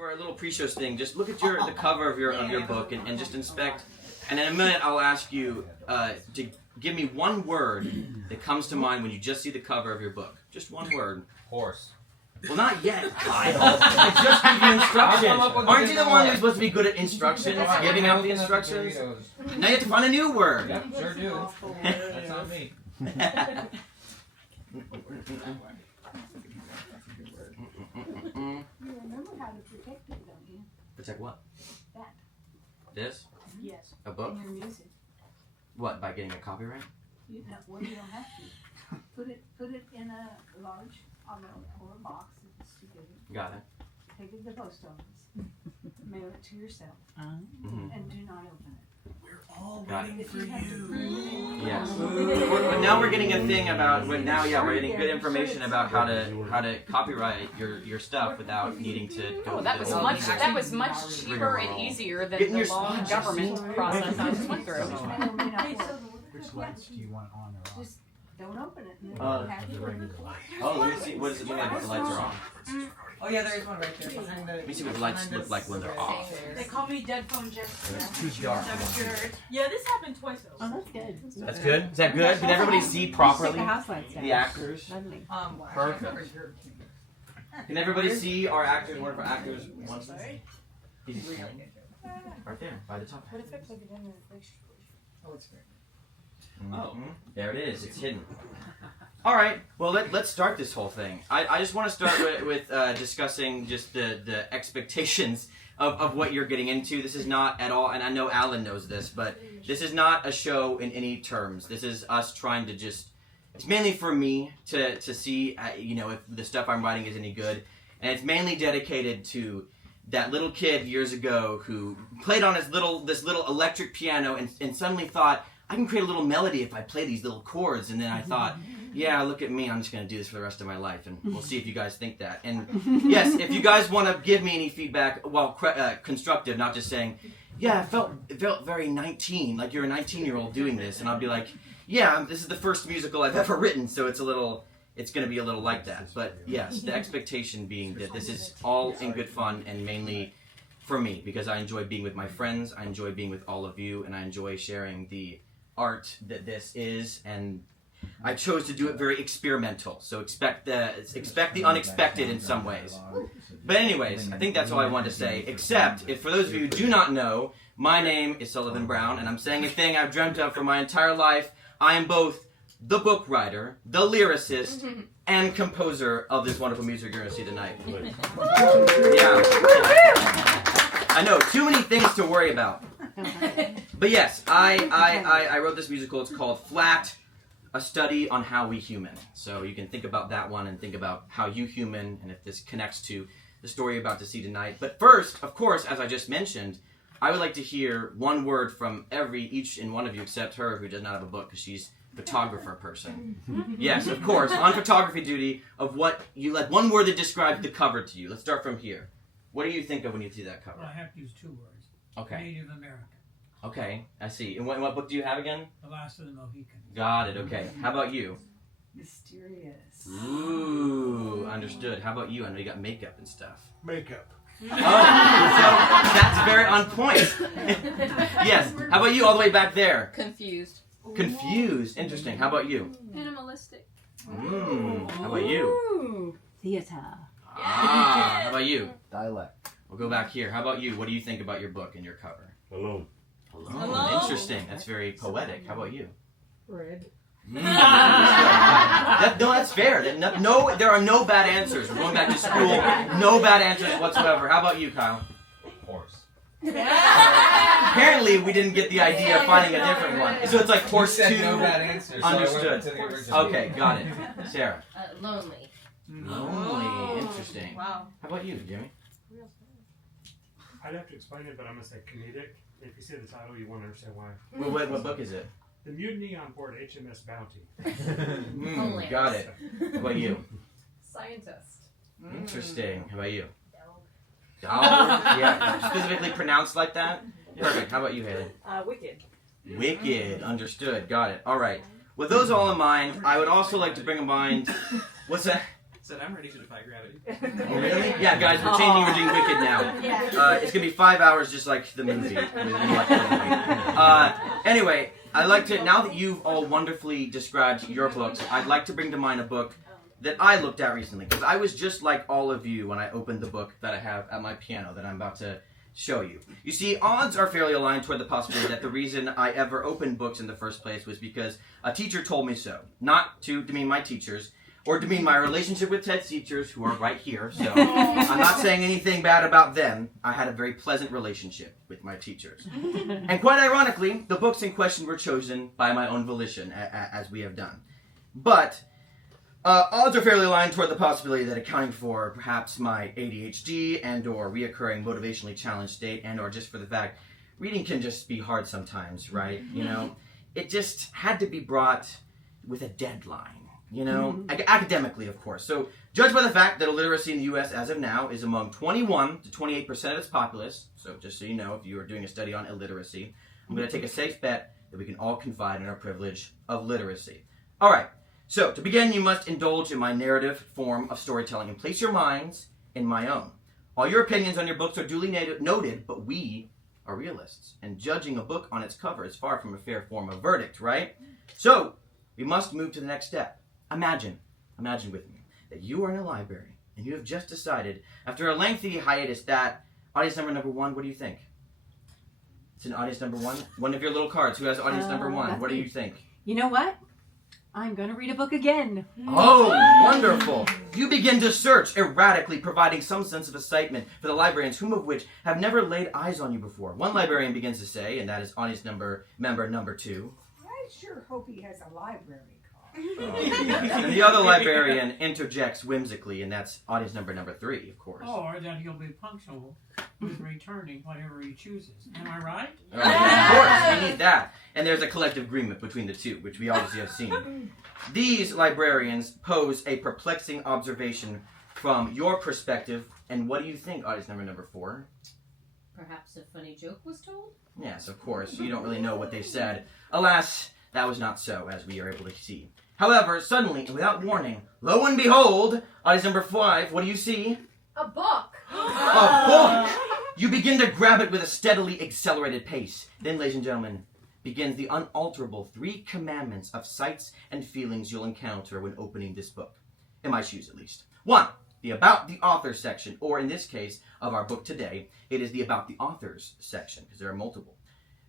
for a little pre-show thing, just look at the cover of your book and just inspect. And in a minute, I'll ask you to give me one word that comes to mind when you just see the cover of your book. Just one word. Horse. Well, not yet, Kyle. I just give you instructions. Aren't you the one who's supposed to be good at instructions, giving out the instructions? Now you have to find a new word. Yep, sure do. That's on me. You remember how to protect it, don't you? Protect what? That. This? Yes. A book? In your music. What, by getting a copyright? You don't have to. Put it in a large envelope or a box if it's too big. Got it. Take it to the post office. Mail it to yourself. Mm-hmm. And do not open it. We're all Got waiting it. for you. Yes. But now we're getting a thing about we're getting good information about how to copyright your stuff without needing to go. Oh, that was much cheaper and easier than the long government process I just went through. Which lights do you want on or off? Just don't open it. And then have The it. regular light. Oh, let me see. What does it look like if the lights are on? Oh yeah, there is one right there behind the. Let me see what the lights look like when they're off. They call me Dead Phone Jessica. It's too dark. Yeah, this happened twice though. Oh, that's good. That's good. Is that good? Can everybody see properly? Take the house lights down. The actors. Lovely. Perfect. Can everybody see our actors? One of our actors wants to. He's right there by the top. What if I plug it in and like? Oh, it's great. Oh, there it is. It's hidden. All right. Well, let's start this whole thing. I just want to start with discussing just the expectations of what you're getting into. This is not at all, and I know Alan knows this, but this is not a show in any terms. This is us trying to just. It's mainly for me to see, if the stuff I'm writing is any good, and it's mainly dedicated to that little kid years ago who played on this little electric piano and suddenly thought, I can create a little melody if I play these little chords. And then I thought, yeah, look at me. I'm just going to do this for the rest of my life. And we'll see if you guys think that. And yes, if you guys want to give me any feedback, well, constructive, not just saying, yeah, it felt very 19, like you're a 19-year-old doing this. And I'll be like, yeah, this is the first musical I've ever written. So it's going to be a little like that. But yes, the expectation being that this is all in good fun and mainly for me, because I enjoy being with my friends. I enjoy being with all of you. And I enjoy sharing the art that this is, and I chose to do it very experimental, so expect the unexpected in some ways. But anyways, I think that's all I wanted to say, except if for those of you who do not know, my name is Sullivan Brown, and I'm saying a thing I've dreamt of for my entire life. I am both the book writer, the lyricist, and composer of this wonderful music you're going to see tonight. Yeah. I know, too many things to worry about. But yes, I wrote this musical. It's called Flat, a study on how we human. So you can think about that one and think about how you human and if this connects to the story you're about to see tonight. But first, of course, as I just mentioned, I would like to hear one word from each and one of you except her who does not have a book because she's a photographer person. Yes, of course, on photography duty of what you like, one word that describes the cover to you. Let's start from here. What do you think of when you see that cover? Well, I have to use two words. Okay. Native American. Okay, I see. And what book do you have again? The Last of the Mohicans. Got it, okay. How about you? Mysterious. Ooh, understood. How about you? I know you got makeup and stuff. Makeup. Oh, so that's very on point. Yes. How about you all the way back there? Confused. Confused. Interesting. How about you? Animalistic. How about you? Theater. Ah, how about you? Dialect. We'll go back here. How about you? What do you think about your book and your cover? Alone. Alone. Interesting. That's very poetic. How about you? Red. No, that's fair. No, there are no bad answers. We're going back to school. No bad answers whatsoever. How about you, Kyle? Horse. Apparently, we didn't get the idea of finding a different one. So it's like horse You said 2. no bad answers. Understood. So I went to the original. Okay, got it. Sarah. Lonely. Lonely. Interesting. Wow. How about you, Jimmy? I'd have to explain it, but I'm going to say comedic. If you see the title, you won't understand why. Well, what book is it? The Mutiny on Board HMS Bounty. Got it. How about you? Scientist. Interesting. How about you? Dog. Yeah, specifically pronounced like that? Perfect. How about you, Haley? Wicked. Wicked. Understood. Got it. All right. With those all in mind, I would also like to bring in mind... What's that? Said I'm ready to defy gravity. Really? Yeah, guys, we're changing. We're doing Wicked now. It's gonna be 5 hours, just like the movie. Anyway, I'd like to, now that you've all wonderfully described your books, I'd like to bring to mind a book that I looked at recently, because I was just like all of you when I opened the book that I have at my piano that I'm about to show you. You see, odds are fairly aligned toward the possibility that the reason I ever opened books in the first place was because a teacher told me so. Not to demean my teachers, or demean my relationship with Ted's teachers, who are right here, so I'm not saying anything bad about them. I had a very pleasant relationship with my teachers. And quite ironically, the books in question were chosen by my own volition, as we have done. But odds are fairly aligned toward the possibility that accounting for perhaps my ADHD and or reoccurring motivationally challenged state and or just for the fact reading can just be hard sometimes, right? You know, it just had to be brought with a deadline. You know, academically, of course. So, judged by the fact that illiteracy in the U.S. as of now is among 21 to 28% of its populace, so just so you know, if you are doing a study on illiteracy, I'm going to take a safe bet that we can all confide in our privilege of literacy. All right, so to begin, you must indulge in my narrative form of storytelling and place your minds in my own. All your opinions on your books are duly noted, but we are realists, and judging a book on its cover is far from a fair form of verdict, right? So, we must move to the next step. Imagine with me, that you are in a library, and you have just decided, after a lengthy hiatus, that audience number one, what do you think? It's an audience number one? One of your little cards, who has audience number one? What do you think? You know what? I'm going to read a book again. Oh, wonderful. You begin to search erratically, providing some sense of excitement for the librarians, whom of which have never laid eyes on you before. One librarian begins to say, and that is audience member number 2. I sure hope he has a library card. And the other librarian interjects whimsically, and that's audience number 3, of course. Or that he'll be punctual with returning whatever he chooses. Am I right? Oh, of course, we need that. And there's a collective agreement between the two, which we obviously have seen. These librarians pose a perplexing observation from your perspective, and what do you think, audience number 4? Perhaps a funny joke was told? Yes, of course. You don't really know what they said. Alas, that was not so, as we are able to see. However, suddenly, and without warning, lo and behold, audience number 5, what do you see? A book! A book! You begin to grab it with a steadily accelerated pace. Then, ladies and gentlemen, begins the unalterable 3 commandments of sights and feelings you'll encounter when opening this book. In my shoes, at least. 1, the About the Author section, or in this case of our book today, it is the About the Authors section, because there are multiple.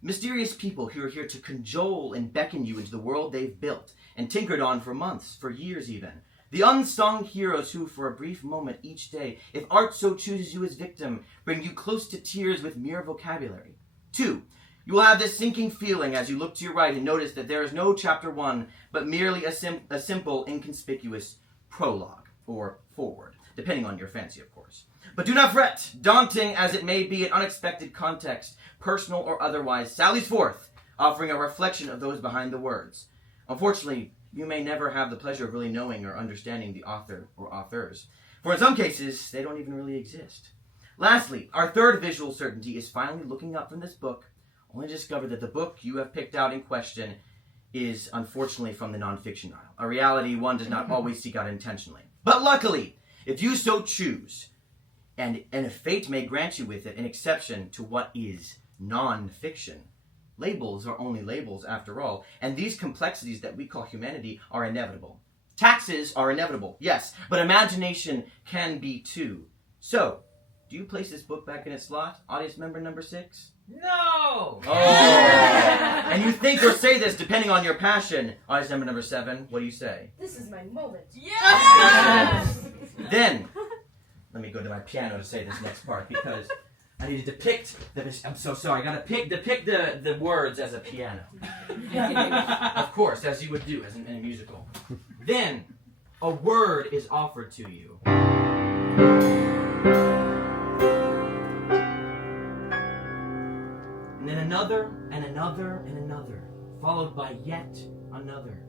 Mysterious people who are here to cajole and beckon you into the world they've built and tinkered on for months, for years even. The unsung heroes who, for a brief moment each day, if art so chooses you as victim, bring you close to tears with mere vocabulary. 2, you will have this sinking feeling as you look to your right and notice that there is no chapter 1, but merely a simple, inconspicuous prologue, or forward, depending on your fancy, of course. But do not fret, daunting as it may be, an unexpected context, personal or otherwise, sallies forth, offering a reflection of those behind the words. Unfortunately, you may never have the pleasure of really knowing or understanding the author or authors, for in some cases, they don't even really exist. Lastly, our third visual certainty is finally looking up from this book, only to discover that the book you have picked out in question is unfortunately from the nonfiction aisle, a reality one does not always seek out intentionally. But luckily, if you so choose, and if fate may grant you with it an exception to what is non-fiction. Labels are only labels after all, and these complexities that we call humanity are inevitable. Taxes are inevitable, yes, but imagination can be too. So, do you place this book back in its slot, audience member number 6? No! Oh! And you think or say this depending on your passion, audience number 7, what do you say? This is my moment. Yes! Then, let me go to my piano to say this next part, because I need to depict I'm so sorry. I gotta depict the words as a piano. Of course, as you would do in a musical. Then a word is offered to you. And then another and another and another, followed by yet another.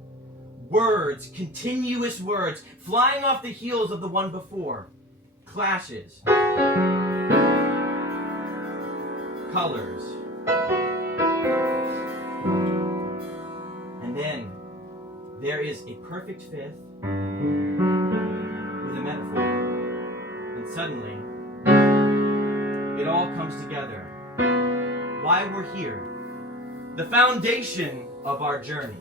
Words, continuous words, flying off the heels of the one before. Clashes. Colors. And then there is a perfect fifth with a metaphor. And suddenly, it all comes together. Why we're here. The foundation of our journey.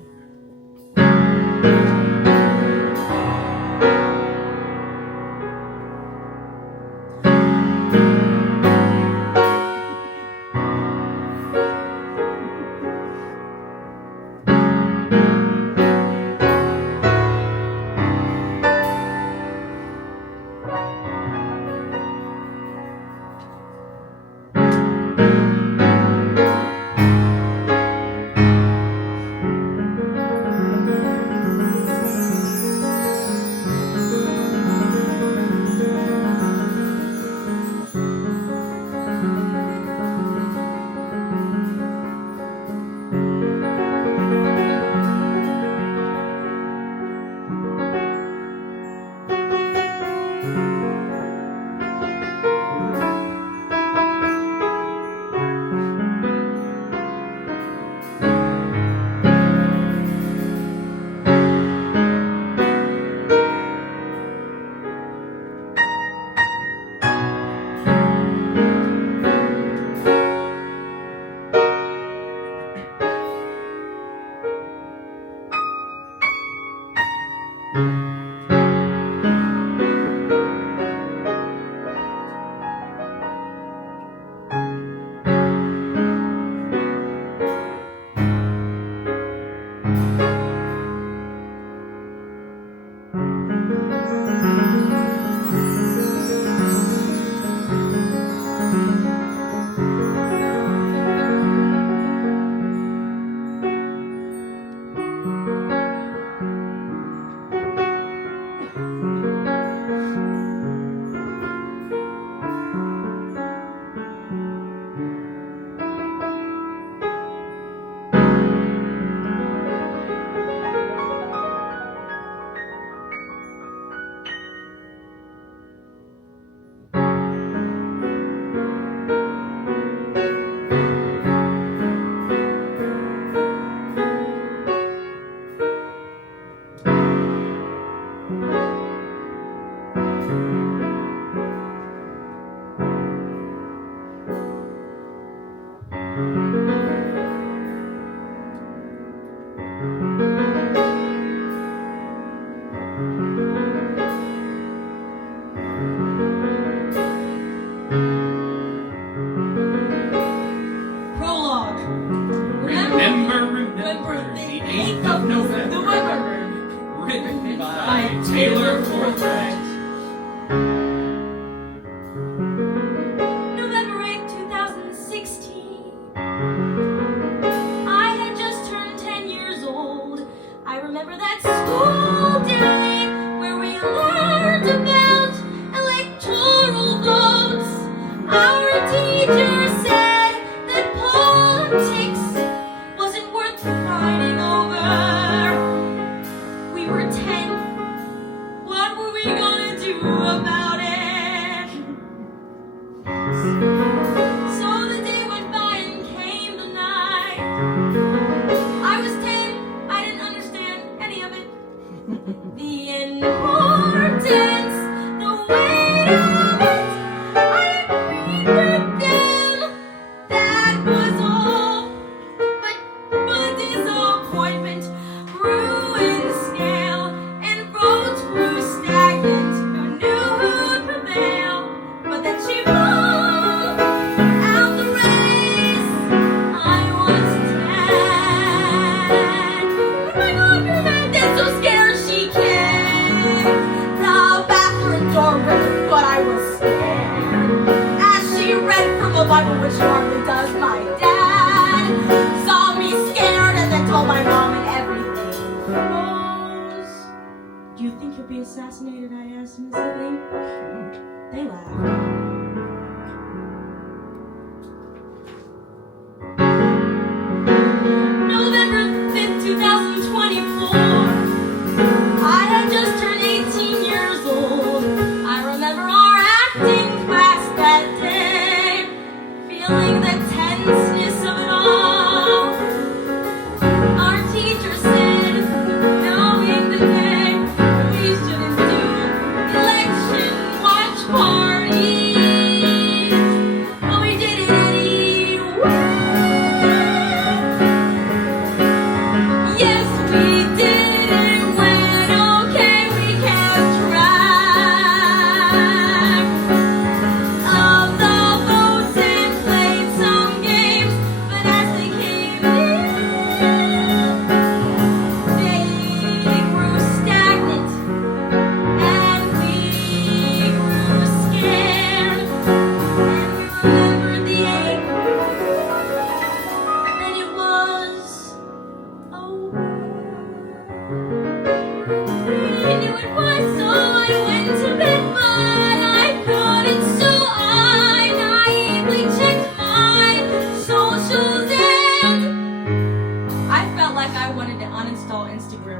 Election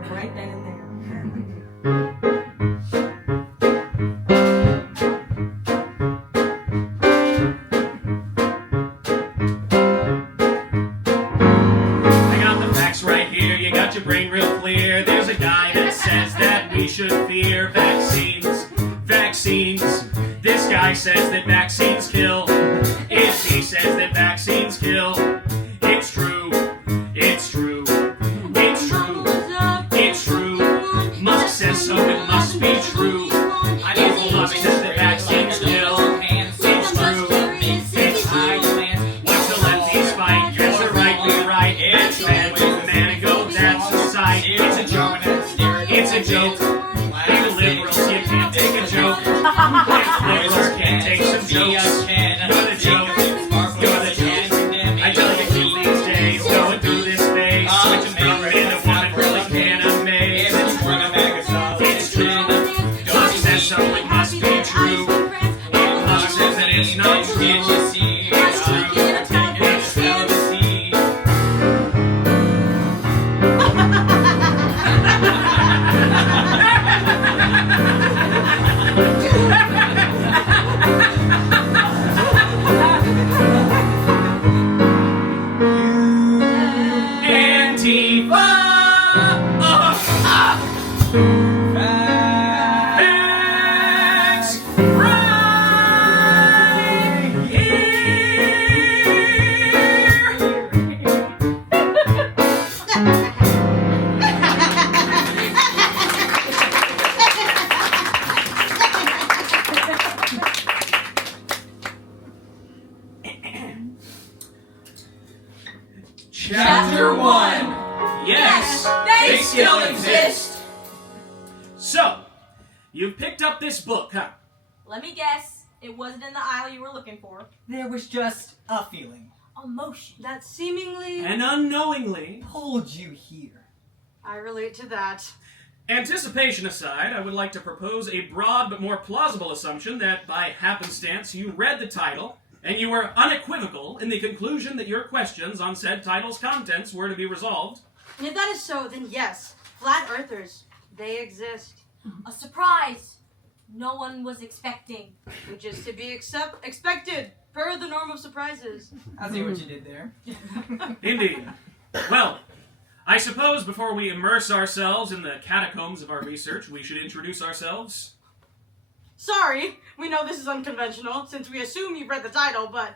right then and there. I got the facts right here, you got your brain real clear. There's a guy that says that we should fear vaccines. Vaccines. This guy says that vaccines kill. If he says that vaccines kill, it's true. It's true. It's true. It's true. Musk says so, it must be true. I know Musk says that vaccines kill. It's true. It's true. Watch the lefties fight. Yes, they're right, we're right. It's bad. Man, go, that's the sight. It's a joke. It's a joke. You liberals, you can't take a joke. Liberals can't take some jokes. You're the joke. You're the joke. I tell you kids these days, going through this phase. And the woman really can't amaze. It's true. Musk says so, it must be true. Musk says that it's not true. It's true. It's true. Antifa! Facts right Chapter 1. Yes, they still exist. So, you've picked up this book, huh? Let me guess, it wasn't in the aisle you were looking for. There was just a feeling. Emotion. That seemingly And unknowingly, Pulled you here. I relate to that. anticipation aside, I would like to propose a broad but more plausible assumption that by happenstance you read the title and you were unequivocal in the conclusion that your questions on said title's contents were to be resolved. And if that is so, then yes, flat earthers, they exist. A surprise no one was expecting. Which is to be expected per the norm of surprises. I see what you did there. Indeed. Well, I suppose before we immerse ourselves in the catacombs of our research, we should introduce ourselves. Sorry, we know this is unconventional since we assume you've read the title, but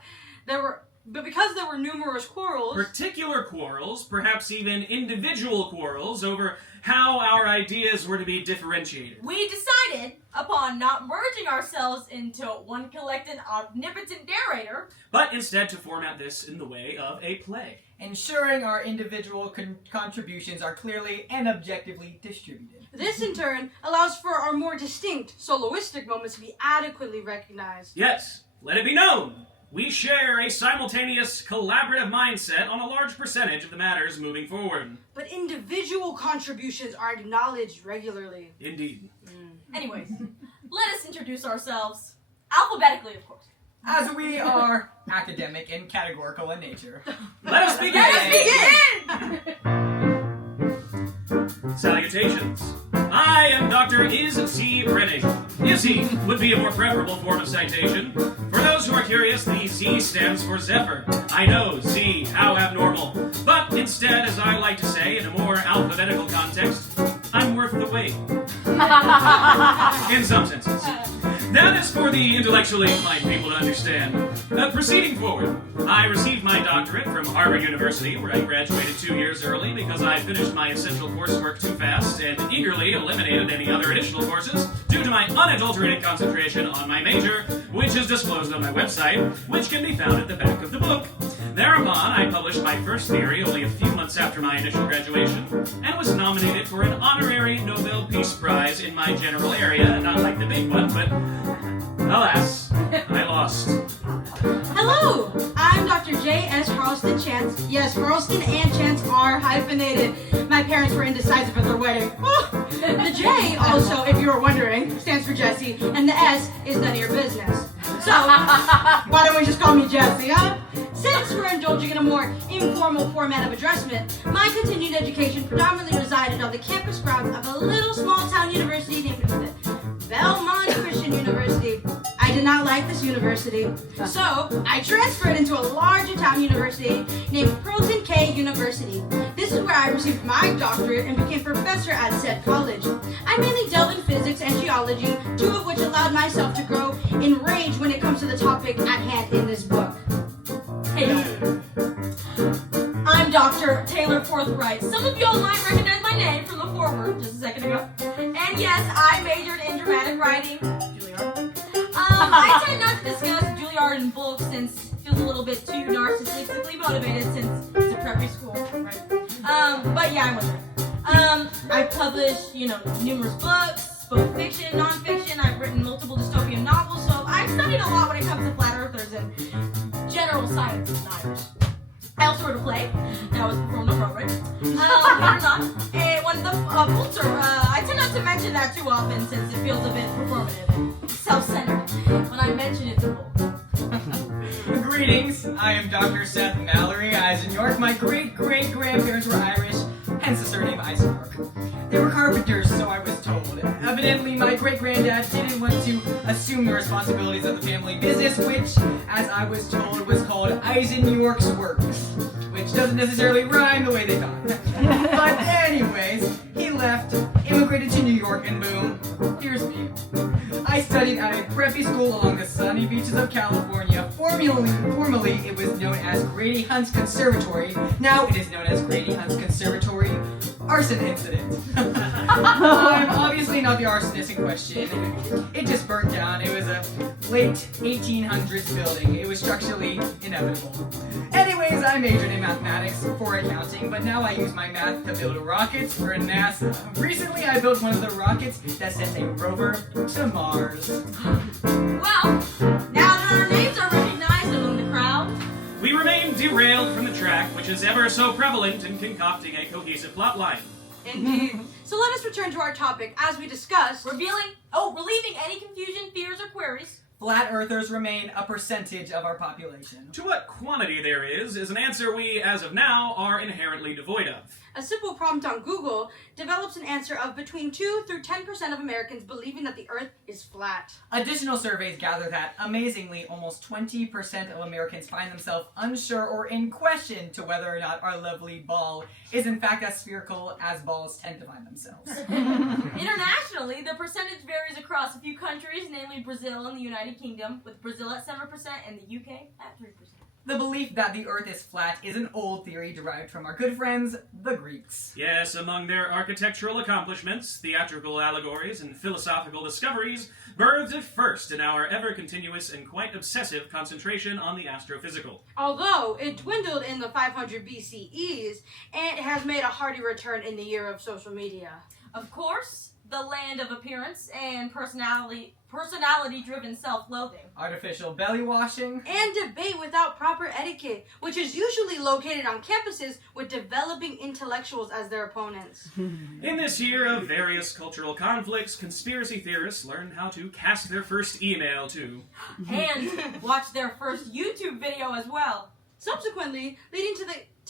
because there were numerous quarrels. Particular quarrels, perhaps even individual quarrels, over how our ideas were to be differentiated. We decided upon not merging ourselves into one collected omnipotent narrator, but instead to format this in the way of a play. Ensuring our individual contributions are clearly and objectively distributed. This, in turn, allows for our more distinct, soloistic moments to be adequately recognized. Yes, let it be known. We share a simultaneous collaborative mindset on a large percentage of the matters moving forward. But individual contributions are acknowledged regularly. Indeed. Anyways, let us introduce ourselves. Alphabetically, of course. As we are academic and categorical in nature. Let us begin! Salutations. I am Dr. Izzie Howell. Izzie would be a more preferable form of citation. For those who are curious, the Z stands for Zephyr. I know, Z, how abnormal. But instead, as I like to say in a more alphabetical context, I'm worth the wait. In some senses. That is for the intellectually inclined people to understand. Proceeding forward, I received my doctorate from Harvard University, where I graduated 2 years early because I finished my essential coursework too fast and eagerly eliminated any other additional courses due to my unadulterated concentration on my major, which is disclosed on my website, which can be found at the back of the book. Thereupon, I published my first theory only a few months after my initial graduation, and was nominated for an honorary Nobel Peace Prize in my general area, not like the big one, but alas, I lost. Hello, I'm Dr. J.S. Charleston Chance. Yes, Charleston and Chance are hyphenated. My parents were indecisive at their wedding. The J, also, if you were wondering, stands for Jesse, and the S is none of your business. So, why don't we just call me Jesse, huh? Since we're indulging in in a more informal format of addressment, my continued education predominantly resided on the campus grounds of a little small-town university named Belmont Christian University. I did not like this university, so I transferred into a larger town university named Proton K University. This is where I received my doctorate and became professor at said college. I mainly delved in physics and geology, two of which allowed myself to grow in range when it comes to the topic at hand in this book. Hey, I'm Dr. Taylor Forthright. Some of y'all might recognize my name from the foreword just a second ago. And yes, I majored in dramatic writing. Juilliard. I tend not to discuss Juilliard in bulk since it feels a little bit too narcissistically motivated since it's a preppy school, right? But yeah, I'm with her. I've published, numerous books, both fiction, non-fiction. I've written multiple dystopian novels, so I've studied a lot when it comes to flat earthers and general science deniers. I also wrote a play that was performed on Broadway. Believe it or not, and won the Pulitzer. I tend not to mention that too often since it feels a bit performative and self-centered when I mention it to people. Greetings, I am Dr. Seth Mallory, Eisenyork. My great-great-grandparents were Irish, hence the surname Eisenyork. They were carpenters, so I was told. Evidently, my great-granddad didn't want to assume the responsibilities of the family business, which, as I was told, was called Eisenyork's Works, which doesn't necessarily rhyme the way they thought. But anyways, he left, immigrated to New York, and boom, here's me. I studied at a preppy school along the sunny beaches of California. Formerly, it was known as Grady Hunt's Conservatory. Now it is known as Grady Hunt's Conservatory Arson Incident. I'm obviously not the arsonist in question. It just burnt down. It was a late 1800s building. It was structurally inevitable. Anyways, I majored in mathematics for accounting, but now I use my math to build rockets for NASA. Recently, I built one of the rockets that sent a rover to Mars. Well, now that our names are recognized among the crowd, We remain derailed from the track, which is ever so prevalent in concocting a cohesive plotline. Indeed. So let us return to our topic. As we discussed, relieving any confusion, fears, or queries. Flat earthers remain a percentage of our population. To what quantity there is an answer we, as of now, are inherently devoid of. a simple prompt on Google develops an answer of between 2 through 10% of Americans believing that the Earth is flat. Additional surveys gather that, amazingly, almost 20% of Americans find themselves unsure or in question to whether or not our lovely ball is in fact as spherical as balls tend to find themselves. Internationally, the percentage varies across a few countries, namely Brazil and the United Kingdom, with Brazil at 7% and the UK at 3%. The belief that the Earth is flat is an old theory derived from our good friends, the Greeks. Yes, among their architectural accomplishments, theatrical allegories, and philosophical discoveries, birthed at first in our ever-continuous and quite obsessive concentration on the astrophysical. Although it dwindled in the 500 BCEs, and it has made a hearty return in the year of social media. Of course, the land of appearance and personality-driven self-loathing. Artificial belly washing. And debate without proper etiquette, which is usually located on campuses with developing intellectuals as their opponents. In this year of various cultural conflicts, conspiracy theorists learned how to cast their first email too. And watch their first YouTube video as well. Subsequently, leading to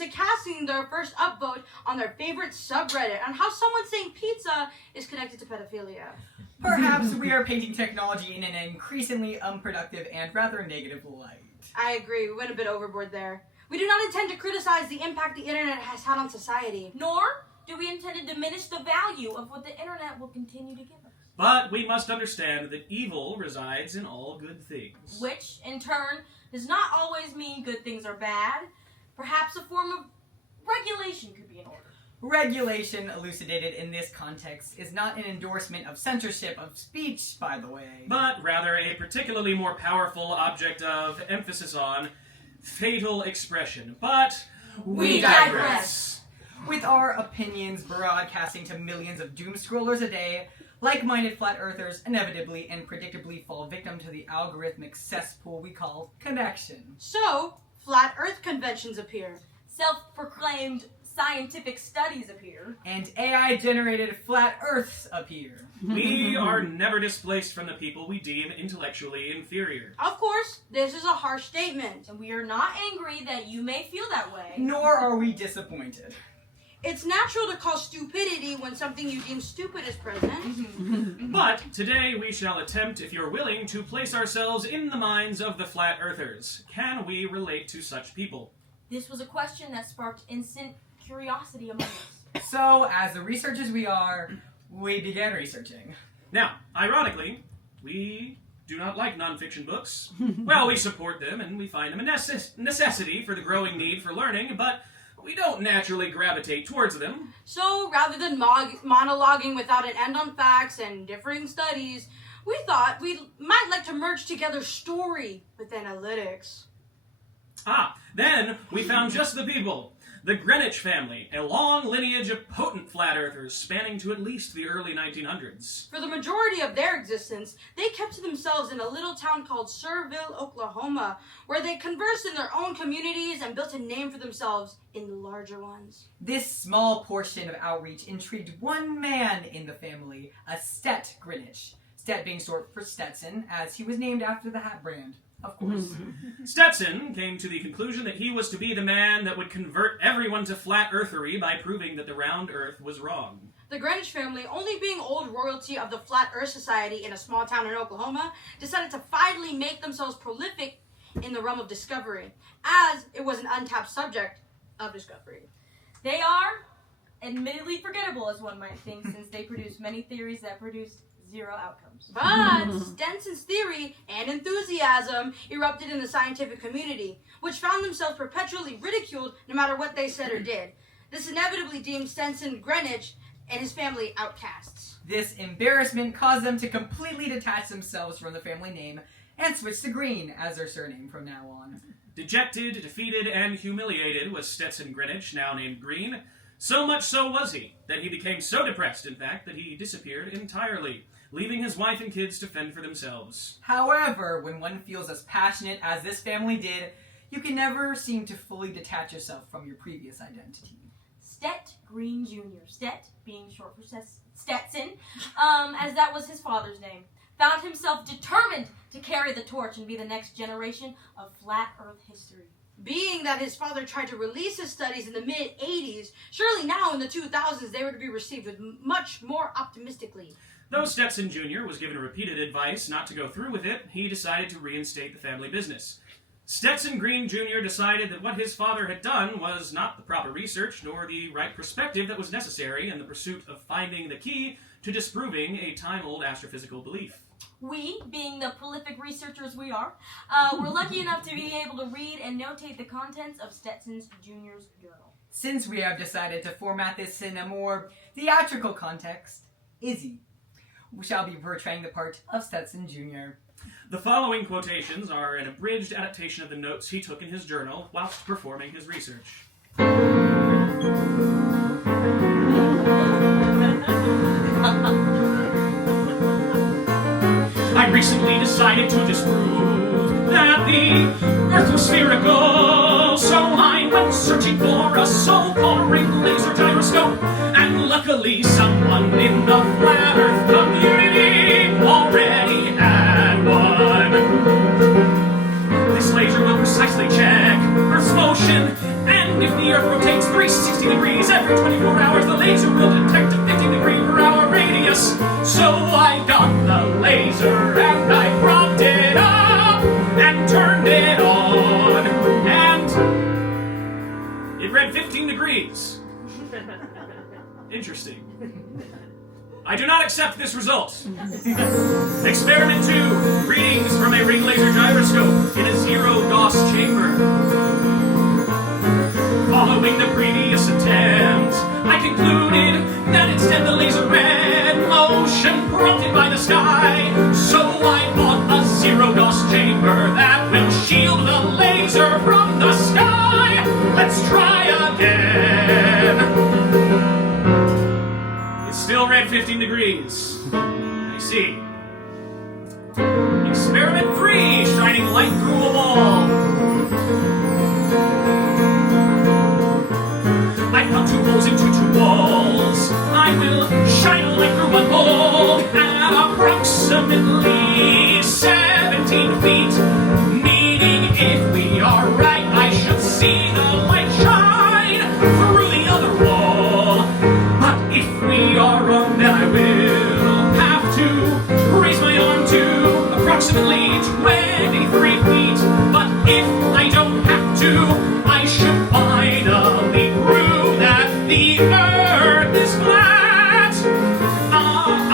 casting their first upvote on their favorite subreddit on how someone saying pizza is connected to pedophilia. Perhaps we are painting technology in an increasingly unproductive and rather negative light. I agree, we went a bit overboard there. We do not intend to criticize the impact the internet has had on society. Nor do we intend to diminish the value of what the internet will continue to give us. But we must understand that evil resides in all good things. Which, in turn, does not always mean good things are bad. Perhaps a form of regulation could be in order. Regulation, elucidated in this context, is not an endorsement of censorship of speech, by the way. But rather a particularly more powerful object of emphasis on fatal expression. But we digress. With our opinions broadcasting to millions of doom scrollers a day, like-minded flat earthers inevitably and predictably fall victim to the algorithmic cesspool we call connection. So, flat earth conventions appear. Self-proclaimed scientific studies appear. And AI-generated flat Earths appear. We are never displaced from the people we deem intellectually inferior. Of course, this is a harsh statement. And we are not angry that you may feel that way. Nor are we disappointed. It's natural to call stupidity when something you deem stupid is present. But today we shall attempt, if you're willing, to place ourselves in the minds of the flat earthers. Can we relate to such people? This was a question that sparked instant curiosity among us. So, as the researchers we are, we began researching. Now, ironically, we do not like nonfiction books. Well, we support them and we find them a necessity for the growing need for learning, but we don't naturally gravitate towards them. So, rather than monologuing without an end on facts and differing studies, we thought we might like to merge together story with analytics. Then we found just the people. The Greenwich family, a long lineage of potent flat earthers spanning to at least the early 1900s. For the majority of their existence, they kept to themselves in a little town called Sherville, Oklahoma, where they conversed in their own communities and built a name for themselves in the larger ones. This small portion of outreach intrigued one man in the family, a Stet Greenwich. Stet being short for Stetson, as he was named after the hat brand. Of course. Stetson came to the conclusion that he was to be the man that would convert everyone to flat earthery by proving that the round earth was wrong. The Greenwich family, only being old royalty of the Flat Earth Society in a small town in Oklahoma, decided to finally make themselves prolific in the realm of discovery, as it was an untapped subject of discovery. They are admittedly forgettable, as one might think, since they produce many theories that produced zero outcomes. But Stenson's theory and enthusiasm erupted in the scientific community, which found themselves perpetually ridiculed no matter what they said or did. This inevitably deemed Stenson Greenwich and his family outcasts. This embarrassment caused them to completely detach themselves from the family name and switch to Green as their surname from now on. Dejected, defeated, and humiliated was Stetson Greenwich, now named Green. So much so was he, that he became so depressed, in fact, that he disappeared entirely, leaving his wife and kids to fend for themselves. However, when one feels as passionate as this family did, you can never seem to fully detach yourself from your previous identity. Stet Green Jr., Stet being short for Stetson, as that was his father's name, found himself determined to carry the torch and be the next generation of flat earth history. Being that his father tried to release his studies in the mid-'80s, surely now in the 2000s they were to be received with much more optimistically. Though Stetson Jr. was given repeated advice not to go through with it, he decided to reinstate the family business. Stetson Green Jr. decided that what his father had done was not the proper research nor the right perspective that was necessary in the pursuit of finding the key to disproving a time-old astrophysical belief. We, being the prolific researchers we are, were lucky enough to be able to read and notate the contents of Stetson Jr.'s journal. Since we have decided to format this in a more theatrical context, Izzie shall be portraying the part of Stetson Jr. The following quotations are an abridged adaptation of the notes he took in his journal whilst performing his research. I recently decided to disprove that the Earth was spherical, so I went searching for a so-called ring laser gyroscope, and luckily someone in the flat Earth community already had one. This laser will precisely check Earth's motion, and if the Earth rotates 360 degrees every 24 hours, the laser will detect a 50-degree-per-hour radius. So I got the laser and I propped it up and turned it on, and it read 15 degrees. Interesting. I do not accept this result. Experiment 2. Readings from a ring laser gyroscope in a zero-Gauss chamber. Following the previous attempt, I concluded that instead the laser read motion prompted by the sky. So I bought a zero-Gauss chamber that will shield the laser from the sky. Let's try again. It still read 15 degrees. I see. Experiment 3, shining light through a wall. I thought to far right, I should see the light shine through the other wall. But if we are wrong, then I will have to raise my arm to approximately 23 feet. But if I don't have to, I should finally prove that the earth is flat.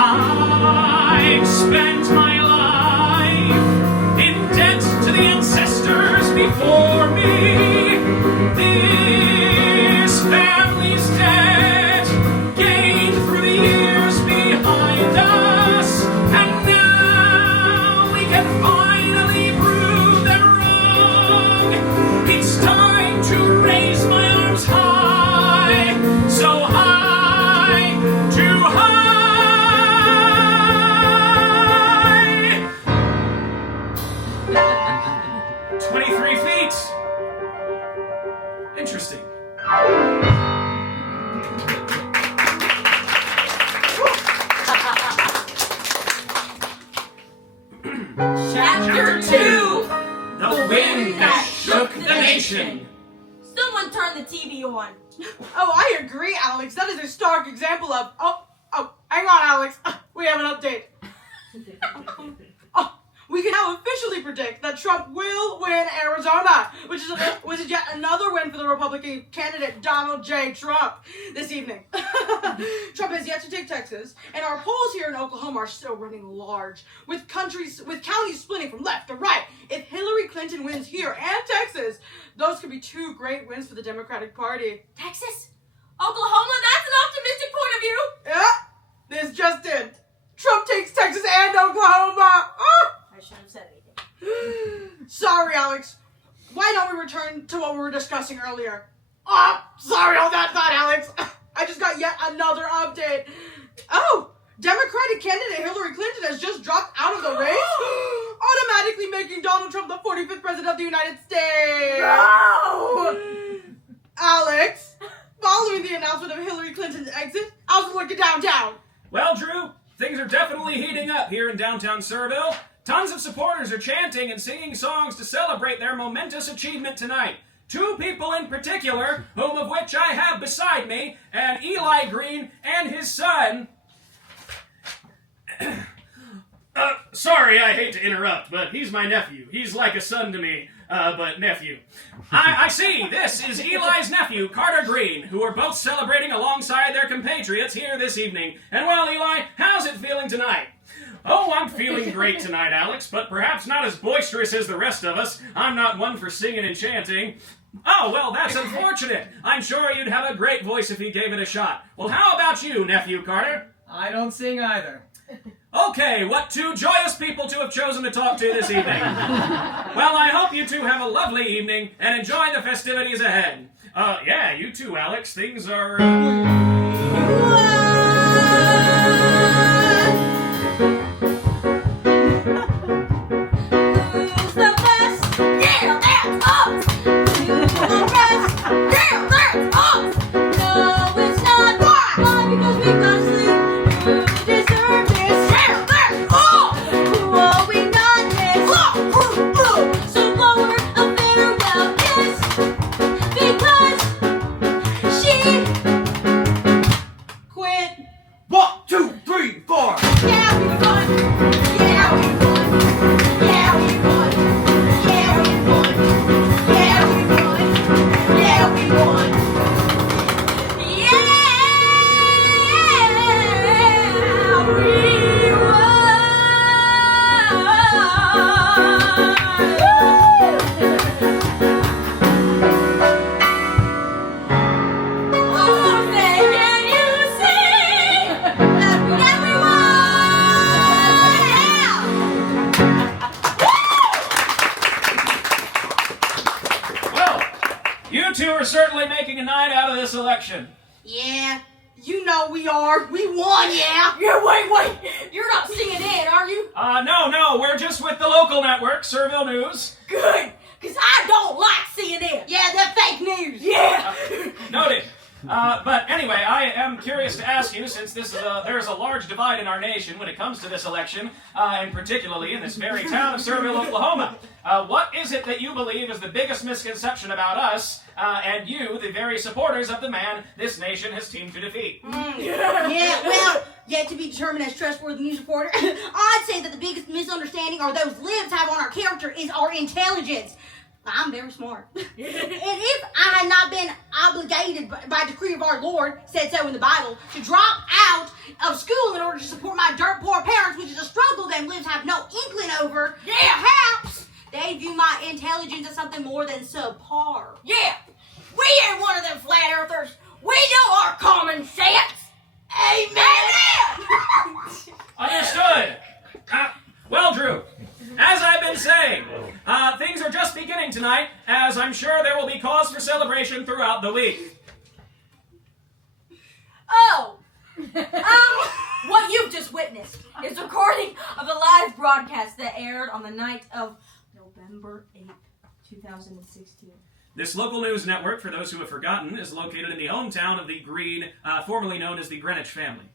I've spent my life in debt to the ancestors before me. This family's debt gained through the years behind us, and now we can finally prove them wrong. It's time to raise my arms high, so high, too high. 23 feet. Interesting. Chapter 2. The wind that shook the nation. Someone turn the TV on. Oh, I agree, Alex. That is a stark example of. Oh, hang on, Alex. We have an update. We can now officially predict that Trump will win Arizona, which is yet another win for the Republican candidate Donald J. Trump this evening. Trump has yet to take Texas, and our polls here in Oklahoma are still running large, with counties splitting from left to right. If Hillary Clinton wins here and Texas, those could be two great wins for the Democratic Party. Texas? Oklahoma? That's an optimistic point of view. Yeah, this just in. Trump takes Texas and Oklahoma. Oh! I shouldn't have said anything. Sorry, Alex. Why don't we return to what we were discussing earlier? Sorry on that thought, Alex. I just got yet another update. Oh, Democratic candidate Hillary Clinton has just dropped out of the race, automatically making Donald Trump the 45th president of the United States. No! Alex, following the announcement of Hillary Clinton's exit, how's it looking downtown? Well, Drew, things are definitely heating up here in downtown Surville. Tons of supporters are chanting and singing songs to celebrate their momentous achievement tonight. Two people in particular, whom of which I have beside me, and Eli Green and his son. Sorry, I hate to interrupt, but he's my nephew. He's like a son to me, but nephew. I see, this is Eli's nephew, Carter Green, who are both celebrating alongside their compatriots here this evening. And well, Eli, how's it feeling tonight? Oh, I'm feeling great tonight, Alex, but perhaps not as boisterous as the rest of us. I'm not one for singing and chanting. Oh, well, that's unfortunate. I'm sure you'd have a great voice if you gave it a shot. Well, how about you, nephew Carter? I don't sing either. Okay, what two joyous people to have chosen to talk to this evening. Well, I hope you two have a lovely evening and enjoy the festivities ahead. Yeah, you too, Alex. Things are, certainly making a night out of this election. Yeah, you know we are. We won, yeah. Yeah, wait. You're not singing in, are you? No, we're just with the local network, Surville News. Good, because I don't like CNN. Yeah, they're fake news. Yeah. Noted. But anyway, I am curious to ask you, since there's a large divide in our nation when it comes to this election, and particularly in this very town of Surville, Oklahoma. what is it that you believe is the biggest misconception about us, and you, the very supporters of the man this nation has teamed to defeat? Yeah, well, yet to be determined as trustworthy news reporter, I'd say that the biggest misunderstanding or those libs have on our character is our intelligence. I'm very smart. And if I had not been obligated by decree of our Lord, said so in the Bible, to drop out of school in order to support my dirt poor parents, which is a struggle them libs have no inkling over, perhaps they view my intelligence as something more than subpar. Yeah, we ain't one of them flat earthers. We know our common sense. Amen. Understood. Well, Drew, as I've been saying, things are just beginning tonight, as I'm sure there will be cause for celebration throughout the week. Oh, what you've just witnessed is a recording of the live broadcast that aired on the night of November 8th, 2016. This local news network, for those who have forgotten, is located in the hometown of the Green, formerly known as the Greenwich family.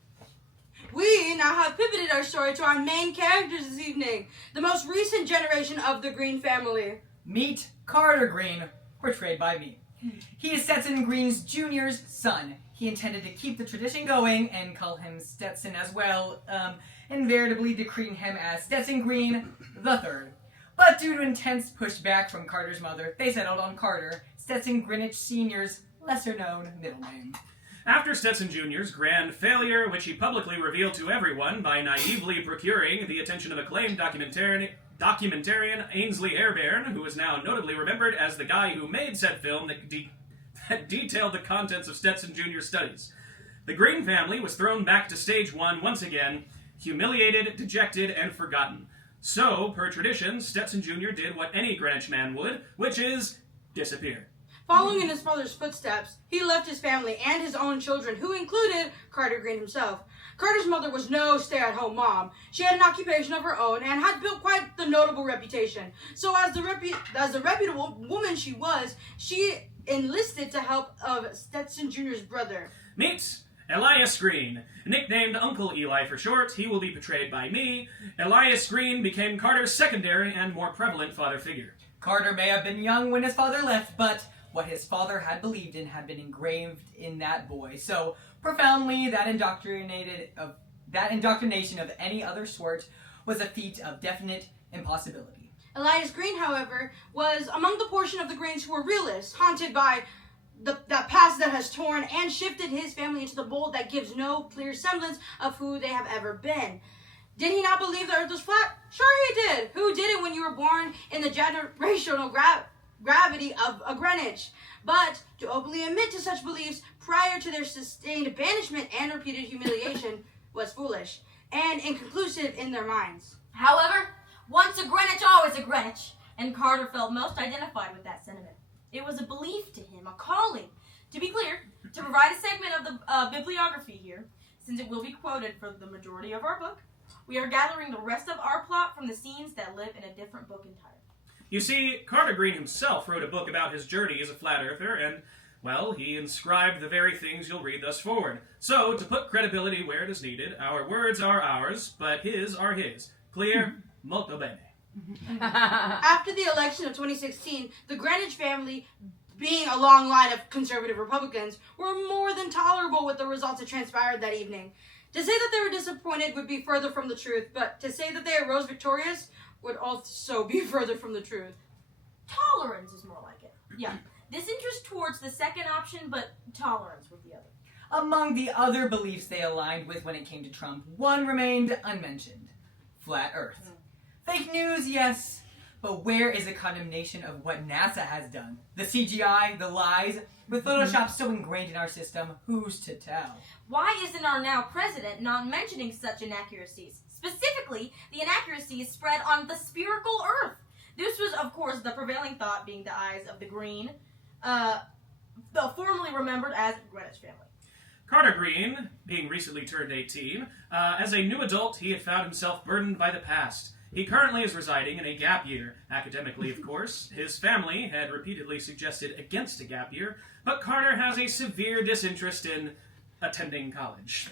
We now have pivoted our story to our main characters this evening, the most recent generation of the Green family. Meet Carter Green, portrayed by me. He is Stetson Green's Jr.'s son. He intended to keep the tradition going and call him Stetson as well, invariably decreeing him as Stetson Green III. But due to intense pushback from Carter's mother, they settled on Carter, Stetson Greenwich Sr.'s lesser-known middle name. After Stetson Jr.'s grand failure, which he publicly revealed to everyone by naively procuring the attention of acclaimed documentarian Ainsley Airbairn, who is now notably remembered as the guy who made said film that detailed the contents of Stetson Jr.'s studies. The Green family was thrown back to stage one once again, humiliated, dejected, and forgotten. So, per tradition, Stetson Jr. did what any Greenwich man would, which is disappear. Following in his father's footsteps, he left his family and his own children, who included Carter Green himself. Carter's mother was no stay-at-home mom. She had an occupation of her own and had built quite the notable reputation. So as the reputable woman she was, she enlisted the help of Stetson Jr.'s brother. Meet Elias Green. Nicknamed Uncle Eli for short, he will be portrayed by me. Elias Green became Carter's secondary and more prevalent father figure. Carter may have been young when his father left, but what his father had believed in had been engraved in that boy so profoundly that indoctrination of any other sort was a feat of definite impossibility. Elias Green, however, was among the portion of the Greens who were realists, haunted by that past that has torn and shifted his family into the mold that gives no clear semblance of who they have ever been. Did he not believe the earth was flat? Sure he did. Who didn't when you were born in the generational gravity of a Greenwich? But to openly admit to such beliefs prior to their sustained banishment and repeated humiliation was foolish and inconclusive in their minds. However, once a Greenwich, always a Greenwich, and Carter felt most identified with that sentiment. It was a belief to him, a calling. To be clear, to provide a segment of the bibliography here, since it will be quoted for the majority of our book, we are gathering the rest of our plot from the scenes that live in a different book entirely. You see, Carter Green himself wrote a book about his journey as a flat earther, and, well, he inscribed the very things you'll read thus forward. So, to put credibility where it is needed, our words are ours, but his are his. Clear? Molto bene. After the election of 2016, the Greenwich family, being a long line of conservative Republicans, were more than tolerable with the results that transpired that evening. To say that they were disappointed would be further from the truth, but to say that they arose victorious would also be further from the truth. Tolerance is more like it. Yeah. Disinterest towards the second option, but tolerance with the other. Among the other beliefs they aligned with when it came to Trump, one remained unmentioned. Flat Earth. Fake news, yes, but where is the condemnation of what NASA has done? The CGI, the lies, with Photoshop so ingrained in our system, who's to tell? Why isn't our now president not mentioning such inaccuracies? Specifically, the inaccuracies spread on the spherical Earth. This was, of course, the prevailing thought being the eyes of the Green, formerly remembered as Greenwich family. Carter Green, being recently turned 18, as a new adult, he had found himself burdened by the past. He currently is residing in a gap year, academically, of course. His family had repeatedly suggested against a gap year, but Carter has a severe disinterest in attending college.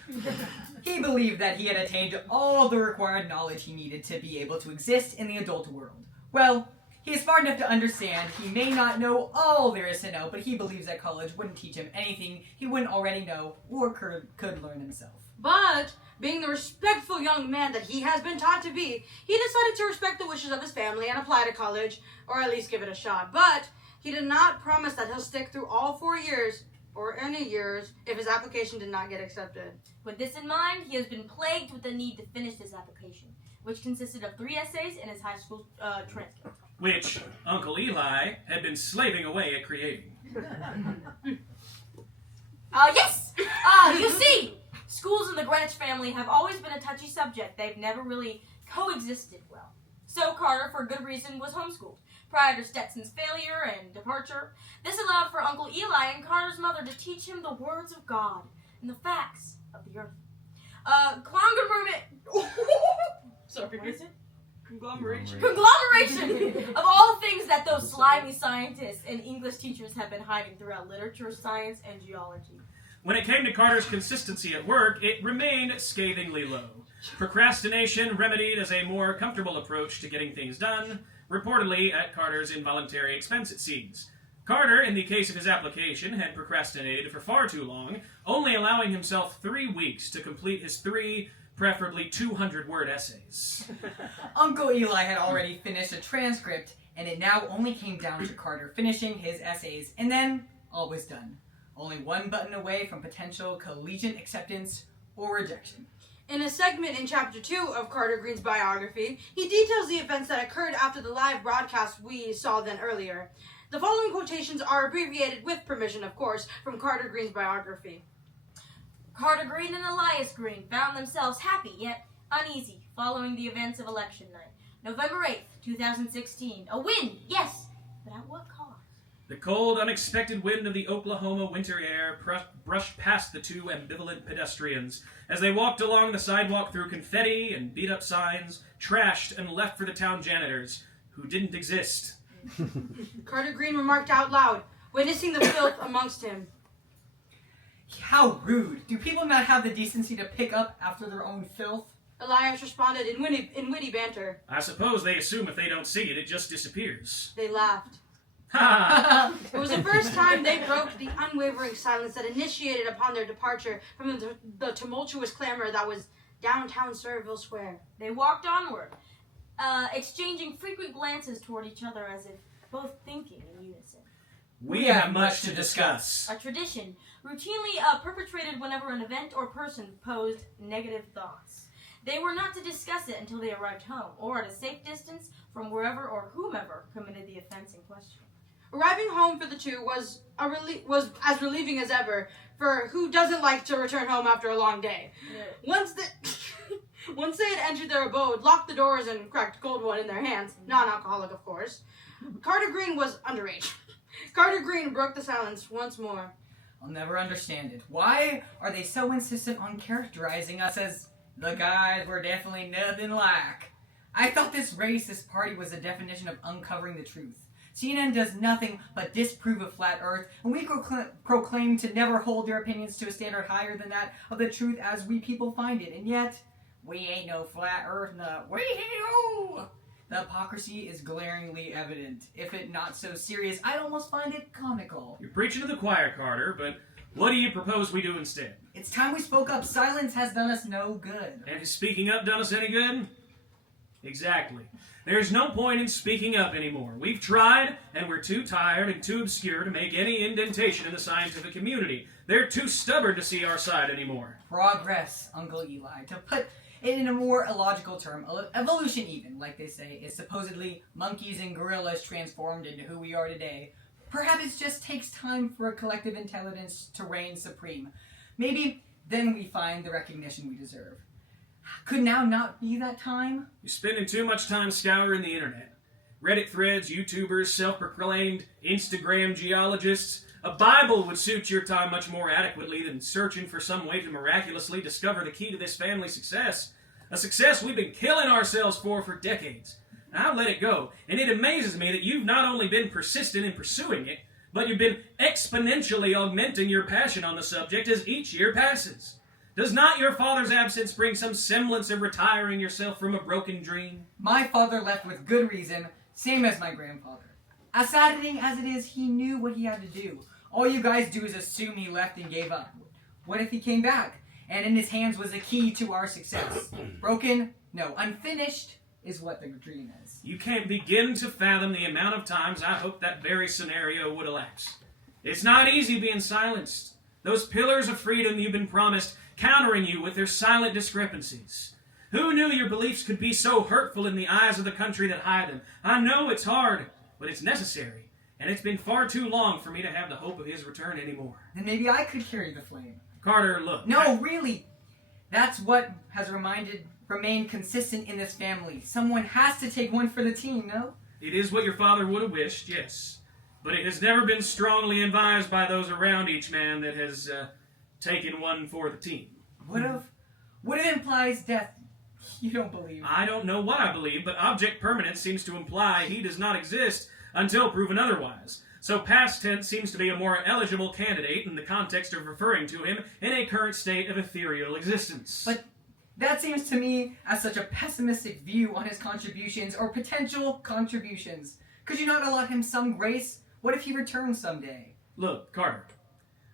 He believed that he had attained all the required knowledge he needed to be able to exist in the adult world. Well, He is smart enough to understand he may not know all there is to know, but he believes that college wouldn't teach him anything he wouldn't already know or could learn himself. But, being the respectful young man that he has been taught to be, he decided to respect the wishes of his family and apply to college, or at least give it a shot. But, he did not promise that he'll stick through all 4 years, or any years, if his application did not get accepted. With this in mind, he has been plagued with the need to finish this application, which consisted of 3 essays in his high school transcript. Which Uncle Eli had been slaving away at creating. Yes! You see, schools in the Greenwich family have always been a touchy subject. They've never really coexisted well. So Carter, for good reason, was homeschooled. Prior to Stetson's failure and departure, this allowed for Uncle Eli and Carter's mother to teach him the words of God and the facts of the earth. Sorry, what is it? Conglomeration of all the things that those slimy scientists and English teachers have been hiding throughout literature, science, and geology. When it came to Carter's consistency at work, it remained scathingly low. Procrastination remedied as a more comfortable approach to getting things done, reportedly at Carter's involuntary expense, it seems. Carter, in the case of his application, had procrastinated for far too long, only allowing himself 3 weeks to complete his 3, preferably 200-word essays. Uncle Eli had already finished a transcript, and it now only came down to Carter finishing his essays, and then all was done. Only one button away from potential collegiate acceptance or rejection. In a segment in Chapter 2 of Carter Green's biography, he details the events that occurred after the live broadcast we saw then earlier. The following quotations are abbreviated with permission, of course, from Carter Green's biography. Carter Green and Elias Green found themselves happy yet uneasy following the events of election night. November 8th, 2016. A win, yes, but at what cost? The cold, unexpected wind of the Oklahoma winter air brushed past the two ambivalent pedestrians as they walked along the sidewalk through confetti and beat-up signs, trashed and left for the town janitors, who didn't exist. Carter Green remarked out loud, witnessing the filth amongst him. How rude. Do people not have the decency to pick up after their own filth? Elias responded in witty banter. I suppose they assume if they don't see it, it just disappears. They laughed. Ha! It was the first time they broke the unwavering silence that initiated upon their departure from the tumultuous clamor that was downtown Sayreville Square. They walked onward, exchanging frequent glances toward each other as if both thinking in unison. We have much to discuss. A tradition routinely perpetrated whenever an event or person posed negative thoughts. They were not to discuss it until they arrived home, or at a safe distance from wherever or whomever committed the offense in question. Arriving home for the two was as relieving as ever, for who doesn't like to return home after a long day? Yeah. Once they had entered their abode, locked the doors, and cracked cold one in their hands, non-alcoholic of course, Carter Green was underage. Carter Green broke the silence once more. I'll never understand it. Why are they so insistent on characterizing us as the guys we're definitely nothing like? I thought this party was a definition of uncovering the truth. CNN does nothing but disprove a flat earth, and we proclaim to never hold their opinions to a standard higher than that of the truth as we people find it. And yet, we ain't no flat earth, The hypocrisy is glaringly evident. If it not so serious, I'd almost find it comical. You're preaching to the choir, Carter, but what do you propose we do instead? It's time we spoke up. Silence has done us no good. And has speaking up done us any good? Exactly. There's no point in speaking up anymore. We've tried, and we're too tired and too obscure to make any indentation in the scientific community. They're too stubborn to see our side anymore. Progress, Uncle Eli. To put it in a more illogical term, evolution even, like they say, is supposedly monkeys and gorillas transformed into who we are today. Perhaps it just takes time for a collective intelligence to reign supreme. Maybe then we find the recognition we deserve. Could now not be that time? You're spending too much time scouring the internet. Reddit threads, YouTubers, self-proclaimed Instagram geologists. A Bible would suit your time much more adequately than searching for some way to miraculously discover the key to this family's success. A success we've been killing ourselves for decades. I'll let it go, and it amazes me that you've not only been persistent in pursuing it, but you've been exponentially augmenting your passion on the subject as each year passes. Does not your father's absence bring some semblance of retiring yourself from a broken dream? My father left with good reason Same as my grandfather. As saddening as it is, he knew what he had to do. All you guys do is assume he left and gave up. What if he came back, and in his hands was the key to our success? Broken? No, unfinished is what the dream is. You can't begin to fathom the amount of times I hoped that very scenario would elapse. It's not easy being silenced. Those pillars of freedom you've been promised, countering you with their silent discrepancies. Who knew your beliefs could be so hurtful in the eyes of the country that hide them? I know it's hard, but it's necessary. And it's been far too long for me to have the hope of his return anymore. Then maybe I could carry the flame. Carter, look. No, really. That's what has remained consistent in this family. Someone has to take one for the team, no? It is what your father would have wished, yes. But it has never been strongly advised by those around each man that has taken one for the team. What if it implies death? You don't believe. I don't know what I believe, but object permanence seems to imply he does not exist until proven otherwise. So past tense seems to be a more eligible candidate in the context of referring to him in a current state of ethereal existence. But that seems to me as such a pessimistic view on his contributions or potential contributions. Could you not allot him some grace? What if he returns someday? Look, Carter,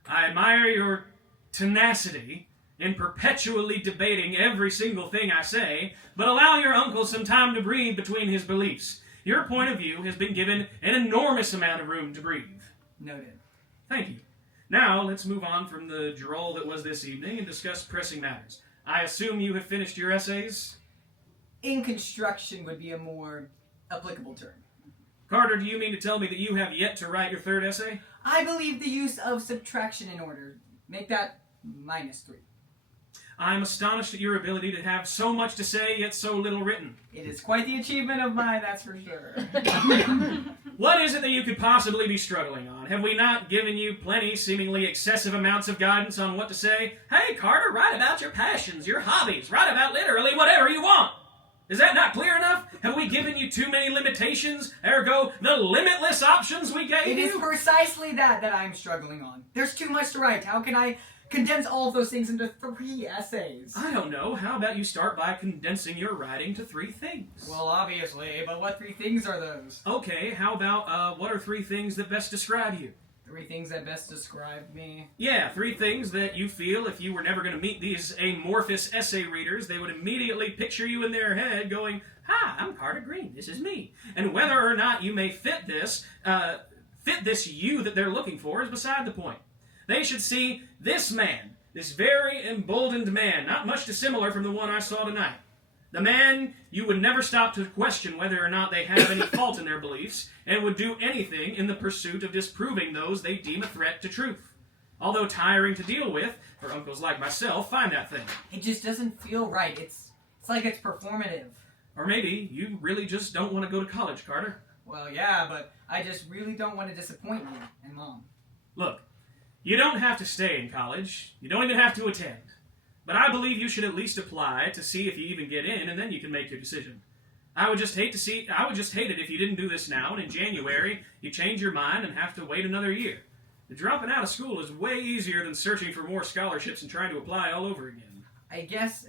I admire your tenacity in perpetually debating every single thing I say, but allow your uncle some time to breathe between his beliefs. Your point of view has been given an enormous amount of room to breathe. Noted. Thank you. Now, let's move on from the droll that was this evening and discuss pressing matters. I assume you have finished your essays? In construction would be a more applicable term. Carter, do you mean to tell me that you have yet to write your third essay? I believe the use of subtraction in order. Make that -3. I'm astonished at your ability to have so much to say, yet so little written. It is quite the achievement of mine, that's for sure. What is it that you could possibly be struggling on? Have we not given you plenty, seemingly excessive amounts of guidance on what to say? Hey, Carter, write about your passions, your hobbies. Write about literally whatever you want. Is that not clear enough? Have we given you too many limitations? Ergo, the limitless options we gave you? It is precisely that I'm struggling on. There's too much to write. How can I condense all of those things into 3 essays? I don't know. How about you start by condensing your writing to 3 things? Well, obviously, but what 3 things are those? Okay, how about, what are 3 things that best describe you? 3 things that best describe me? Yeah, 3 things that you feel if you were never going to meet these amorphous essay readers, they would immediately picture you in their head going, "Hi, I'm Carter Green, this is me." And whether or not you may fit this you that they're looking for is beside the point. They should see this man, this very emboldened man, not much dissimilar from the one I saw tonight. The man you would never stop to question whether or not they have any fault in their beliefs, and would do anything in the pursuit of disproving those they deem a threat to truth. Although tiring to deal with, for uncles like myself find that thing. It just doesn't feel right. It's like it's performative. Or maybe you really just don't want to go to college, Carter. Well, yeah, but I just really don't want to disappoint you and Mom. Look, you don't have to stay in college. You don't even have to attend. But I believe you should at least apply to see if you even get in, and then you can make your decision. I would just hate it if you didn't do this now, and in January, you change your mind and have to wait another year. Dropping out of school is way easier than searching for more scholarships and trying to apply all over again. I guess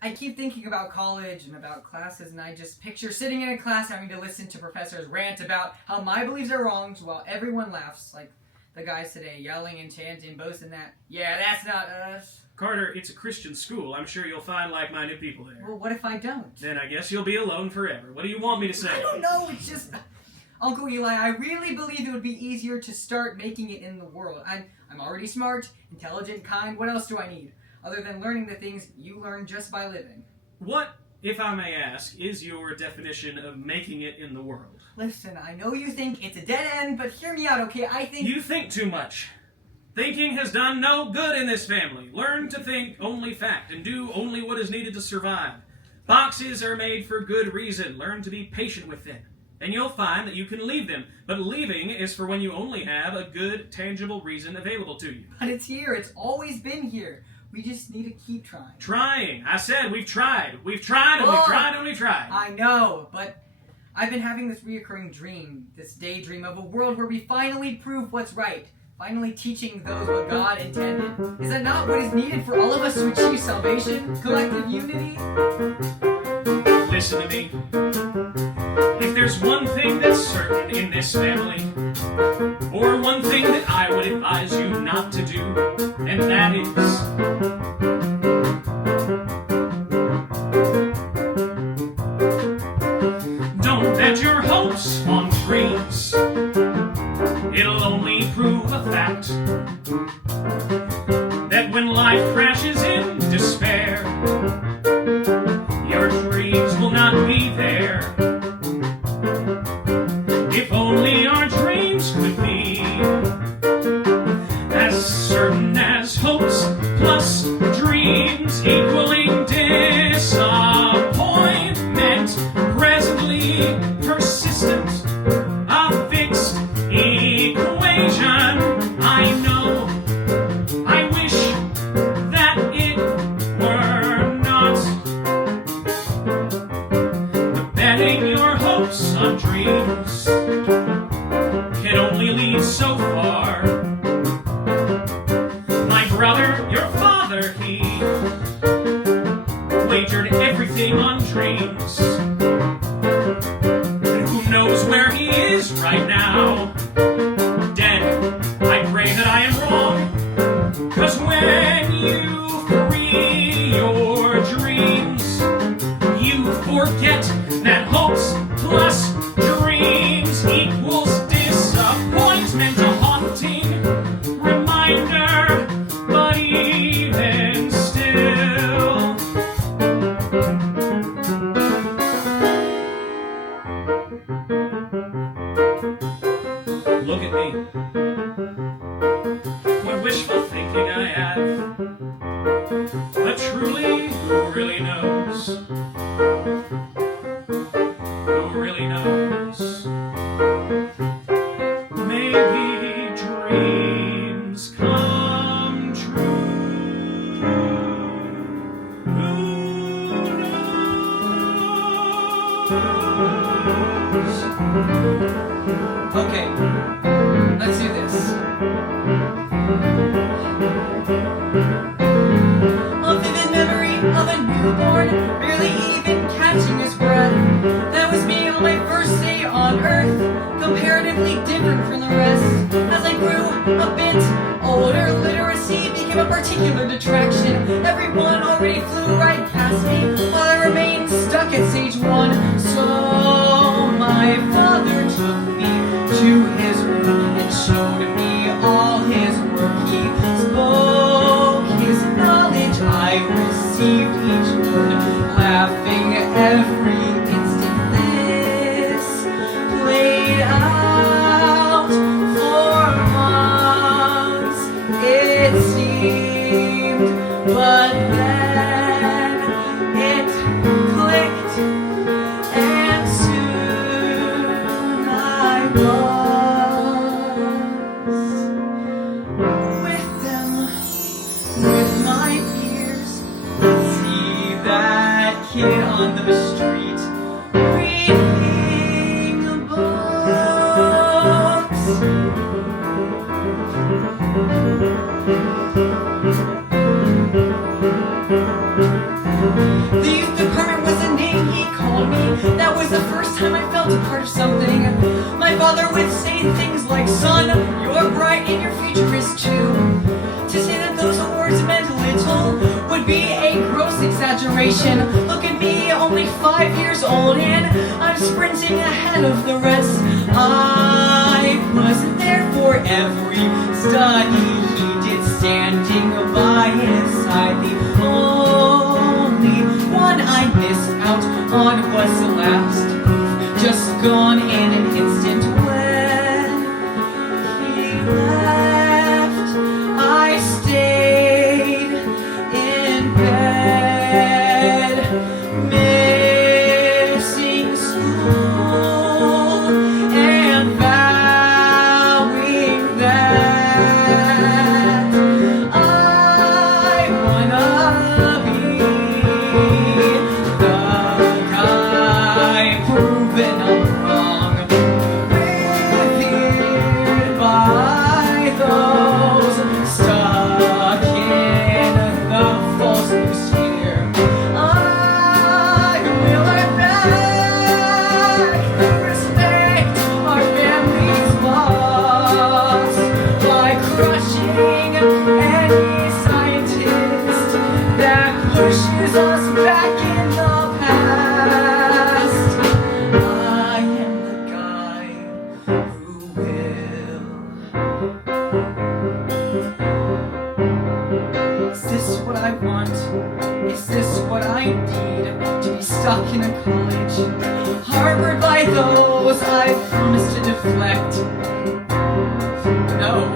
I keep thinking about college and about classes, and I just picture sitting in a class having to listen to professors rant about how my beliefs are wrong while everyone laughs, like the guys today, yelling and chanting, boasting that, "Yeah, that's not us." Carter, it's a Christian school. I'm sure you'll find like-minded people there. Well, what if I don't? Then I guess you'll be alone forever. What do you want me to say? I don't know, it's just... Uncle Eli, I really believe it would be easier to start making it in the world. I'm already smart, intelligent, kind. What else do I need? Other than learning the things you learn just by living. What, if I may ask, is your definition of making it in the world? Listen, I know you think it's a dead end, but hear me out, okay? I think... You think too much. Thinking has done no good in this family. Learn to think only fact and do only what is needed to survive. Boxes are made for good reason. Learn to be patient with them. And you'll find that you can leave them. But leaving is for when you only have a good, tangible reason available to you. But it's here. It's always been here. We just need to keep trying. Trying. I said we've tried. We've tried and we've tried and we've tried. I know, but I've been having this reoccurring dream, this daydream of a world where we finally prove what's right. Finally teaching those what God intended. Is that not what is needed for all of us to achieve salvation? Collective unity? Listen to me. If there's one thing that's certain in this family, or one thing that I would advise you not to do, and that is don't bet your hopes on dreams. It'll only prove a fact that when life crashes in despair, your dreams will not be there. If only our dreams could be as certain as hopes plus dreams equaling disappointment, presently persistent, a fixed equation. I know, I wish that it were not. But betting your hopes on dreams can only lead so far. My brother, your father, he wagered everything on dreams. And who knows where he is right now? Dead. I pray that I am wrong. 'Cause when you free your dreams, you forget that hopes plus dreams equals disappointment, a haunting reminder, but even still. Look at me. What wishful thinking I have. But truly, who really knows? Who really knows? Maybe dreams come true. Who knows? Okay, let's do this. A vivid memory of a newborn, barely even catching his breath. That was me on my first day on Earth, comparatively different from the rest. As I grew a bit older, literacy became a particular detraction. Everyone already flew right past me, while I remained stuck at stage 1. So my father took me to his room and showed me all his work. He spoke his knowledge, I received each word, laughing every instant. This played out for months, it seemed, but then it clicked, and soon I was with them, with my peers. See that kid on the street reading books. The youth department was the name he called me. That was the first time I felt a part of something. My father would say things like, "Son, you're bright and your future is too." To say that those words meant little would be a gross exaggeration. Look at me, only 5 years old, and I'm sprinting ahead of the rest. I wasn't there for every study he did, standing by his side. The only one I missed out on was the last move, just gone in an instant. When he left, I stayed in bed, missing school and vowing that I wanna be the guy proven I'm wrong, revered by stuck in a college, harbored by those I promised to deflect. No.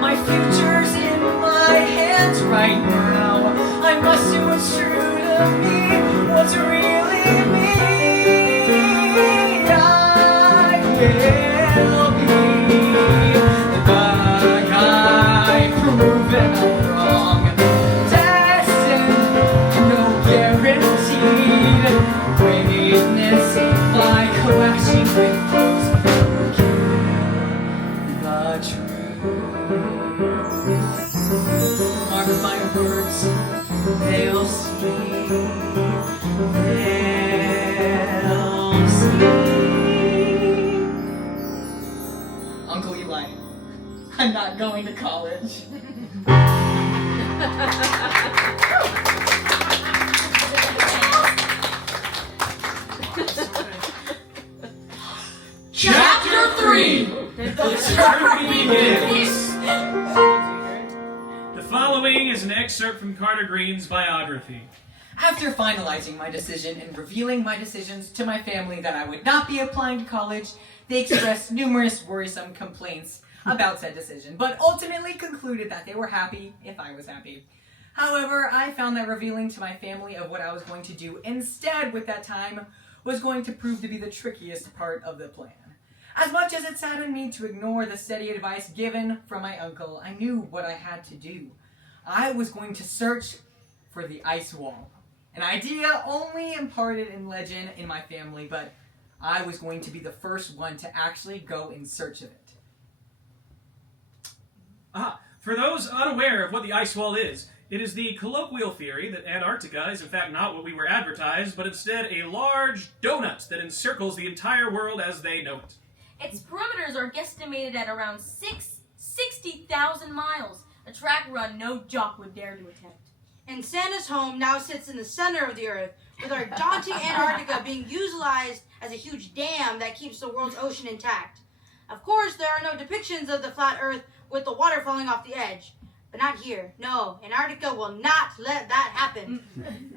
My future's in my hands right now. I must do what's true to me, what's really me. I will be the guy proven wrong. Destined, no guaranteed greatness by clashing with those who keep the truth. Mark my words, they'll see. They'll see. Uncle Eli, I'm not going to college. Chapter 3! The journey begins. The following is an excerpt from Carter Green's biography. After finalizing my decision and revealing my decisions to my family that I would not be applying to college, they expressed numerous worrisome complaints about said decision, but ultimately concluded that they were happy if I was happy. However, I found that revealing to my family of what I was going to do instead with that time was going to prove to be the trickiest part of the plan. As much as it saddened me to ignore the steady advice given from my uncle, I knew what I had to do. I was going to search for the ice wall. An idea only imparted in legend in my family, but I was going to be the first one to actually go in search of it. For those unaware of what the ice wall is, it is the colloquial theory that Antarctica is in fact not what we were advertised, but instead a large donut that encircles the entire world as they know it. Its perimeters are guesstimated at around 60,000 miles, a track run no jock would dare to attempt. And Santa's home now sits in the center of the earth, with our daunting Antarctica being utilized as a huge dam that keeps the world's ocean intact. Of course, there are no depictions of the flat earth with the water falling off the edge. But not here. No, Antarctica will not let that happen.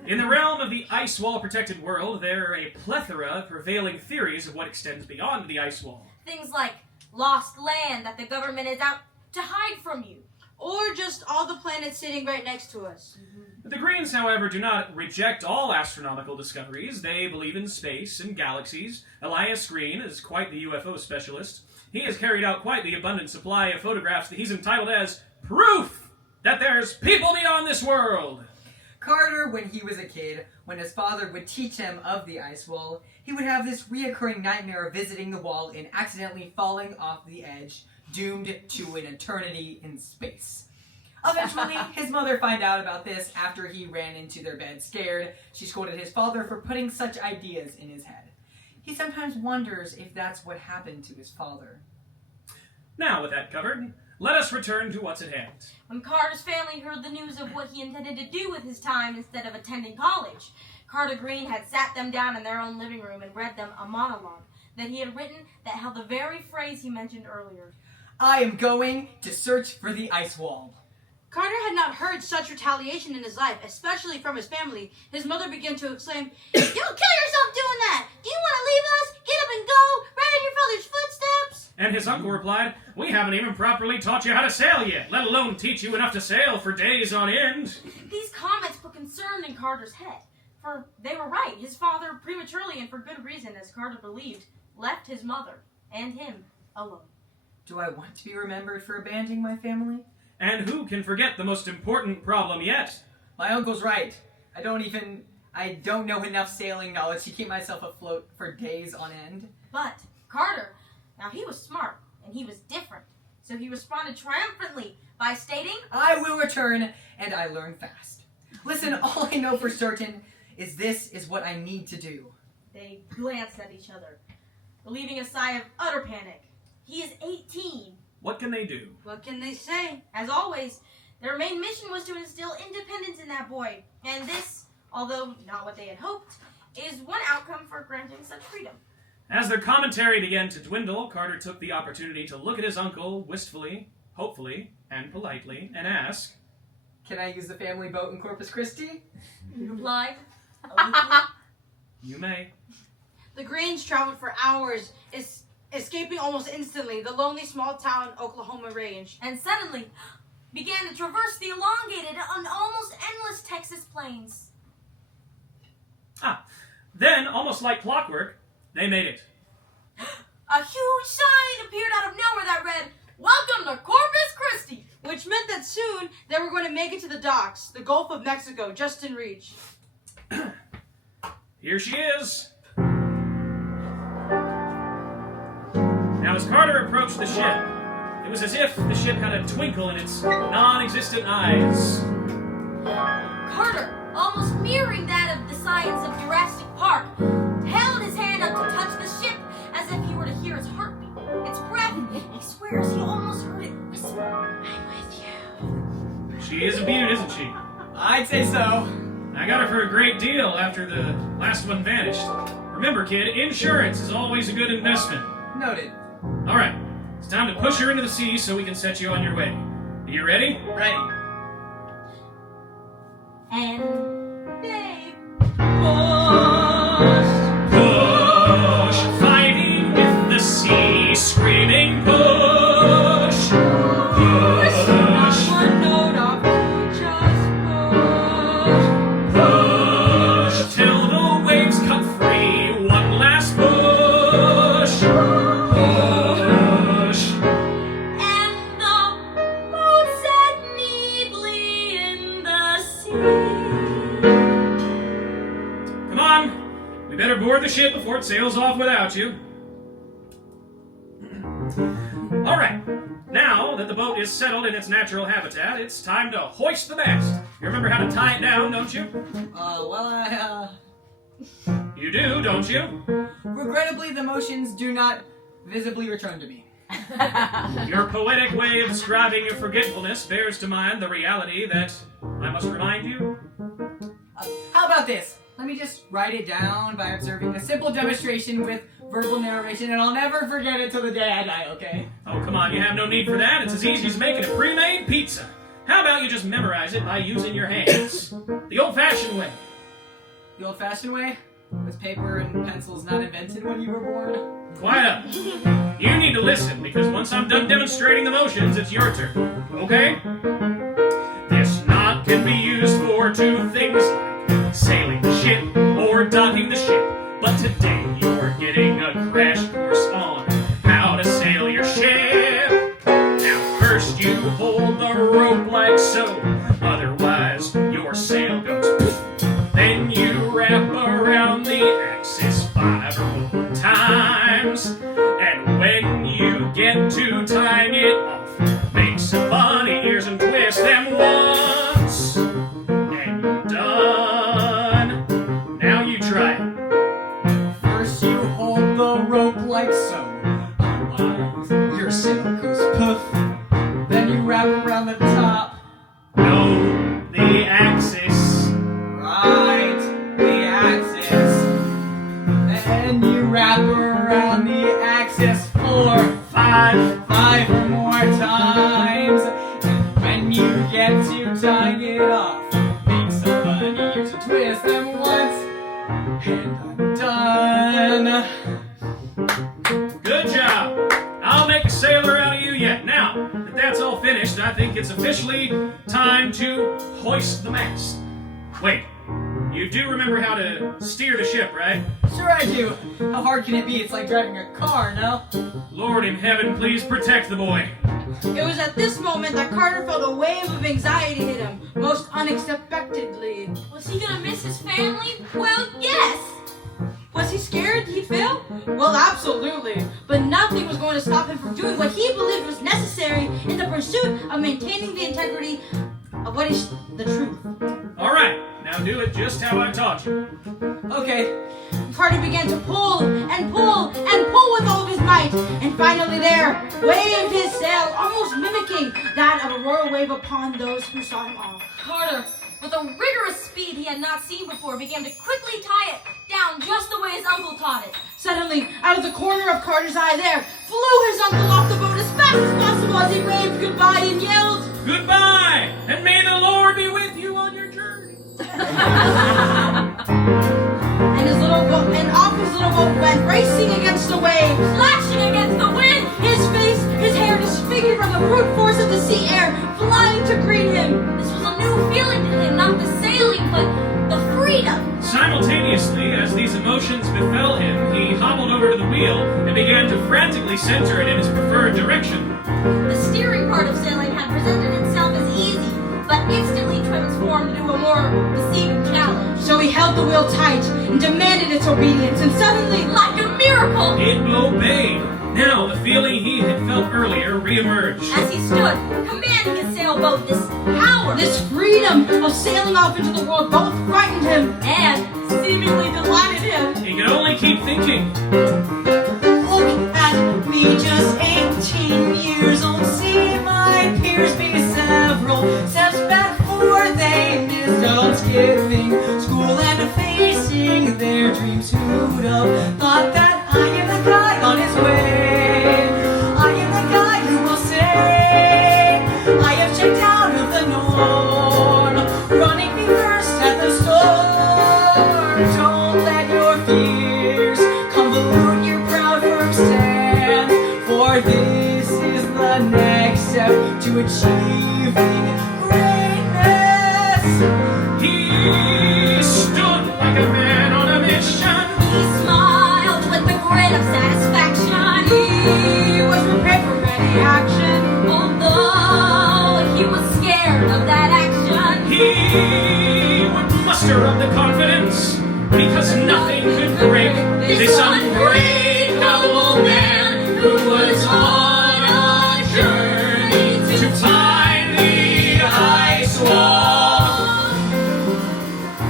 In the realm of the ice wall protected world, there are a plethora of prevailing theories of what extends beyond the ice wall. Things like lost land that the government is out to hide from you. Or just all the planets sitting right next to us. The Greens, however, do not reject all astronomical discoveries. They believe in space and galaxies. Elias Green is quite the UFO specialist. He has carried out quite the abundant supply of photographs that he's entitled as Proof that there's people beyond this world. Carter, when he was a kid, when his father would teach him of the ice wall, he would have this reoccurring nightmare of visiting the wall and accidentally falling off the edge, doomed to an eternity in space. Eventually, his mother found out about this after he ran into their bed scared. She scolded his father for putting such ideas in his head. He sometimes wonders if that's what happened to his father. Now, with that covered, let us return to what's at hand. When Carter's family heard the news of what he intended to do with his time instead of attending college, Carter Green had sat them down in their own living room and read them a monologue that he had written that held the very phrase he mentioned earlier. I am going to search for the ice wall. Carter had not heard such retaliation in his life, especially from his family. His mother began to exclaim, "You'll kill yourself doing that! Do you want to leave us? Get up and go! Right in your father's footsteps!" And his uncle replied, "We haven't even properly taught you how to sail yet, let alone teach you enough to sail for days on end." These comments put concern in Carter's head, for they were right. His father, prematurely and for good reason, as Carter believed, left his mother and him alone. Do I want to be remembered for abandoning my family? And who can forget the most important problem yet? My uncle's right. I don't know enough sailing knowledge to keep myself afloat for days on end. But Carter, now he was smart and he was different, so he responded triumphantly by stating, I will return, and I learn fast. Listen, all I know for certain is this is what I need to do. They glanced at each other, relieving a sigh of utter panic. He is 18. What can they do? What can they say? As always, their main mission was to instill independence in that boy, and this, although not what they had hoped, is one outcome for granting such freedom. As their commentary began to dwindle, Carter took the opportunity to look at his uncle wistfully, hopefully, and politely, and ask, Can I use the family boat in Corpus Christi? He replied, You may. The Greens traveled for hours, escaping almost instantly the lonely small town Oklahoma range. And suddenly began to traverse the elongated and almost endless Texas plains. Then, almost like clockwork, they made it. A huge sign appeared out of nowhere that read, "Welcome to Corpus Christi," which meant that soon they were going to make it to the docks, the Gulf of Mexico, just in reach. Here she is. Now, as Carter approached the ship, it was as if the ship had a twinkle in its non-existent eyes. Carter, almost mirroring that of the signs of Jurassic Park, held his hand up to touch the ship as if he were to hear its heartbeat, its breath. He swears he almost heard it whisper, "I'm with you." She is a beaut, isn't she? I'd say so. I got her for a great deal after the last one vanished. Remember, kid, insurance is always a good investment. Noted. All right, it's time to push her into the sea so we can set you on your way. Are you ready? Ready. And babe. Push, fighting with the sea, screaming push, push, Not one note off, just push, till the waves cut free. One last push, push. And the boat set neatly in the sea. Come on, we better board the ship before it sails off without you. All right, now that the boat is settled in its natural habitat, it's time to hoist the mast. You remember how to tie it down, don't you? You do, don't you? Regrettably, the motions do not visibly return to me. Your poetic way of describing your forgetfulness bears to mind the reality that I must remind you. How about this? Let me just write it down by observing a simple demonstration with verbal narration, and I'll never forget it till the day I die, okay? Oh, come on, you have no need for that. It's as easy as making a pre-made pizza. How about you just memorize it by using your hands? The old-fashioned way. The old-fashioned way? Was paper and pencils not invented when you were born? Quiet up. You need to listen, because once I'm done demonstrating the motions, it's your turn. Okay? This knot can be used for two things like sailing the ship or docking the ship. But today you're getting a crash course on how to sail your ship. Now first you hold the rope like so, otherwise your sail goes poof. Then you wrap around the axis 5 or more times. And when you get to tying it off, make some bunny ears and twist them once. And you're done. Now you try it. First you hold the rope like so, otherwise your sail goes poof. Then you wrap around the top. No, the axis. Right, the axis. Then you wrap around the axis 4, 5 or more times. And when you get to tying it off, make some bunny ears and twist them once. And I'm done. Good job. I'll make a sailor out of you yet. Now that that's all finished, I think it's officially time to hoist the mast. Wait, you do remember how to steer the ship, right? Sure I do. How hard can it be? It's like driving a car, no? Lord in heaven, please protect the boy. It was at this moment that Carter felt a wave of anxiety hit him, most unexpectedly. Was he gonna miss his family? Well, yes! Was he scared he'd fail? Well, absolutely. But nothing was going to stop him from doing what he believed was necessary in the pursuit of maintaining the integrity of what is the truth. All right, now do it just how I taught you. Okay. Carter began to pull and pull and pull with all of his might, and finally there, waved his sail, almost mimicking that of a royal wave upon those who saw him off. Carter, with a rigorous speed he had not seen before, began to quickly tie it down just the way his uncle taught it. Suddenly, out of the corner of Carter's eye there, flew his uncle off the boat as fast as possible as he waved goodbye and yelled, Goodbye, and may the Lord be with you on your journey. frantically center it in his preferred direction. The steering part of sailing had presented itself as easy, but instantly transformed into a more deceiving challenge. So he held the wheel tight and demanded its obedience, and suddenly, like a miracle, it obeyed. Now the feeling he had felt earlier reemerged. As he stood, commanding his sailboat, this power, this freedom of sailing off into the world both frightened him and seemingly delighted him. He could only keep thinking. Look at me, just 18 years old. See my peers be several steps back, for they missed Thanksgiving, school, and facing their dreams. Who'd have thought that I am the guy on his way? I am the guy who will say I have checked out of the norm, running me first at the storm. Don't let your fears convolute your proud firm stance, for this is the next step to achieving greatness. He stood like a man on a mission. He smiled with a grin of satisfaction. He was prepared for any action, although he was scared of that action. He would muster up the confidence, because nothing could break this unbreakable man who was on a journey to find the ice wall.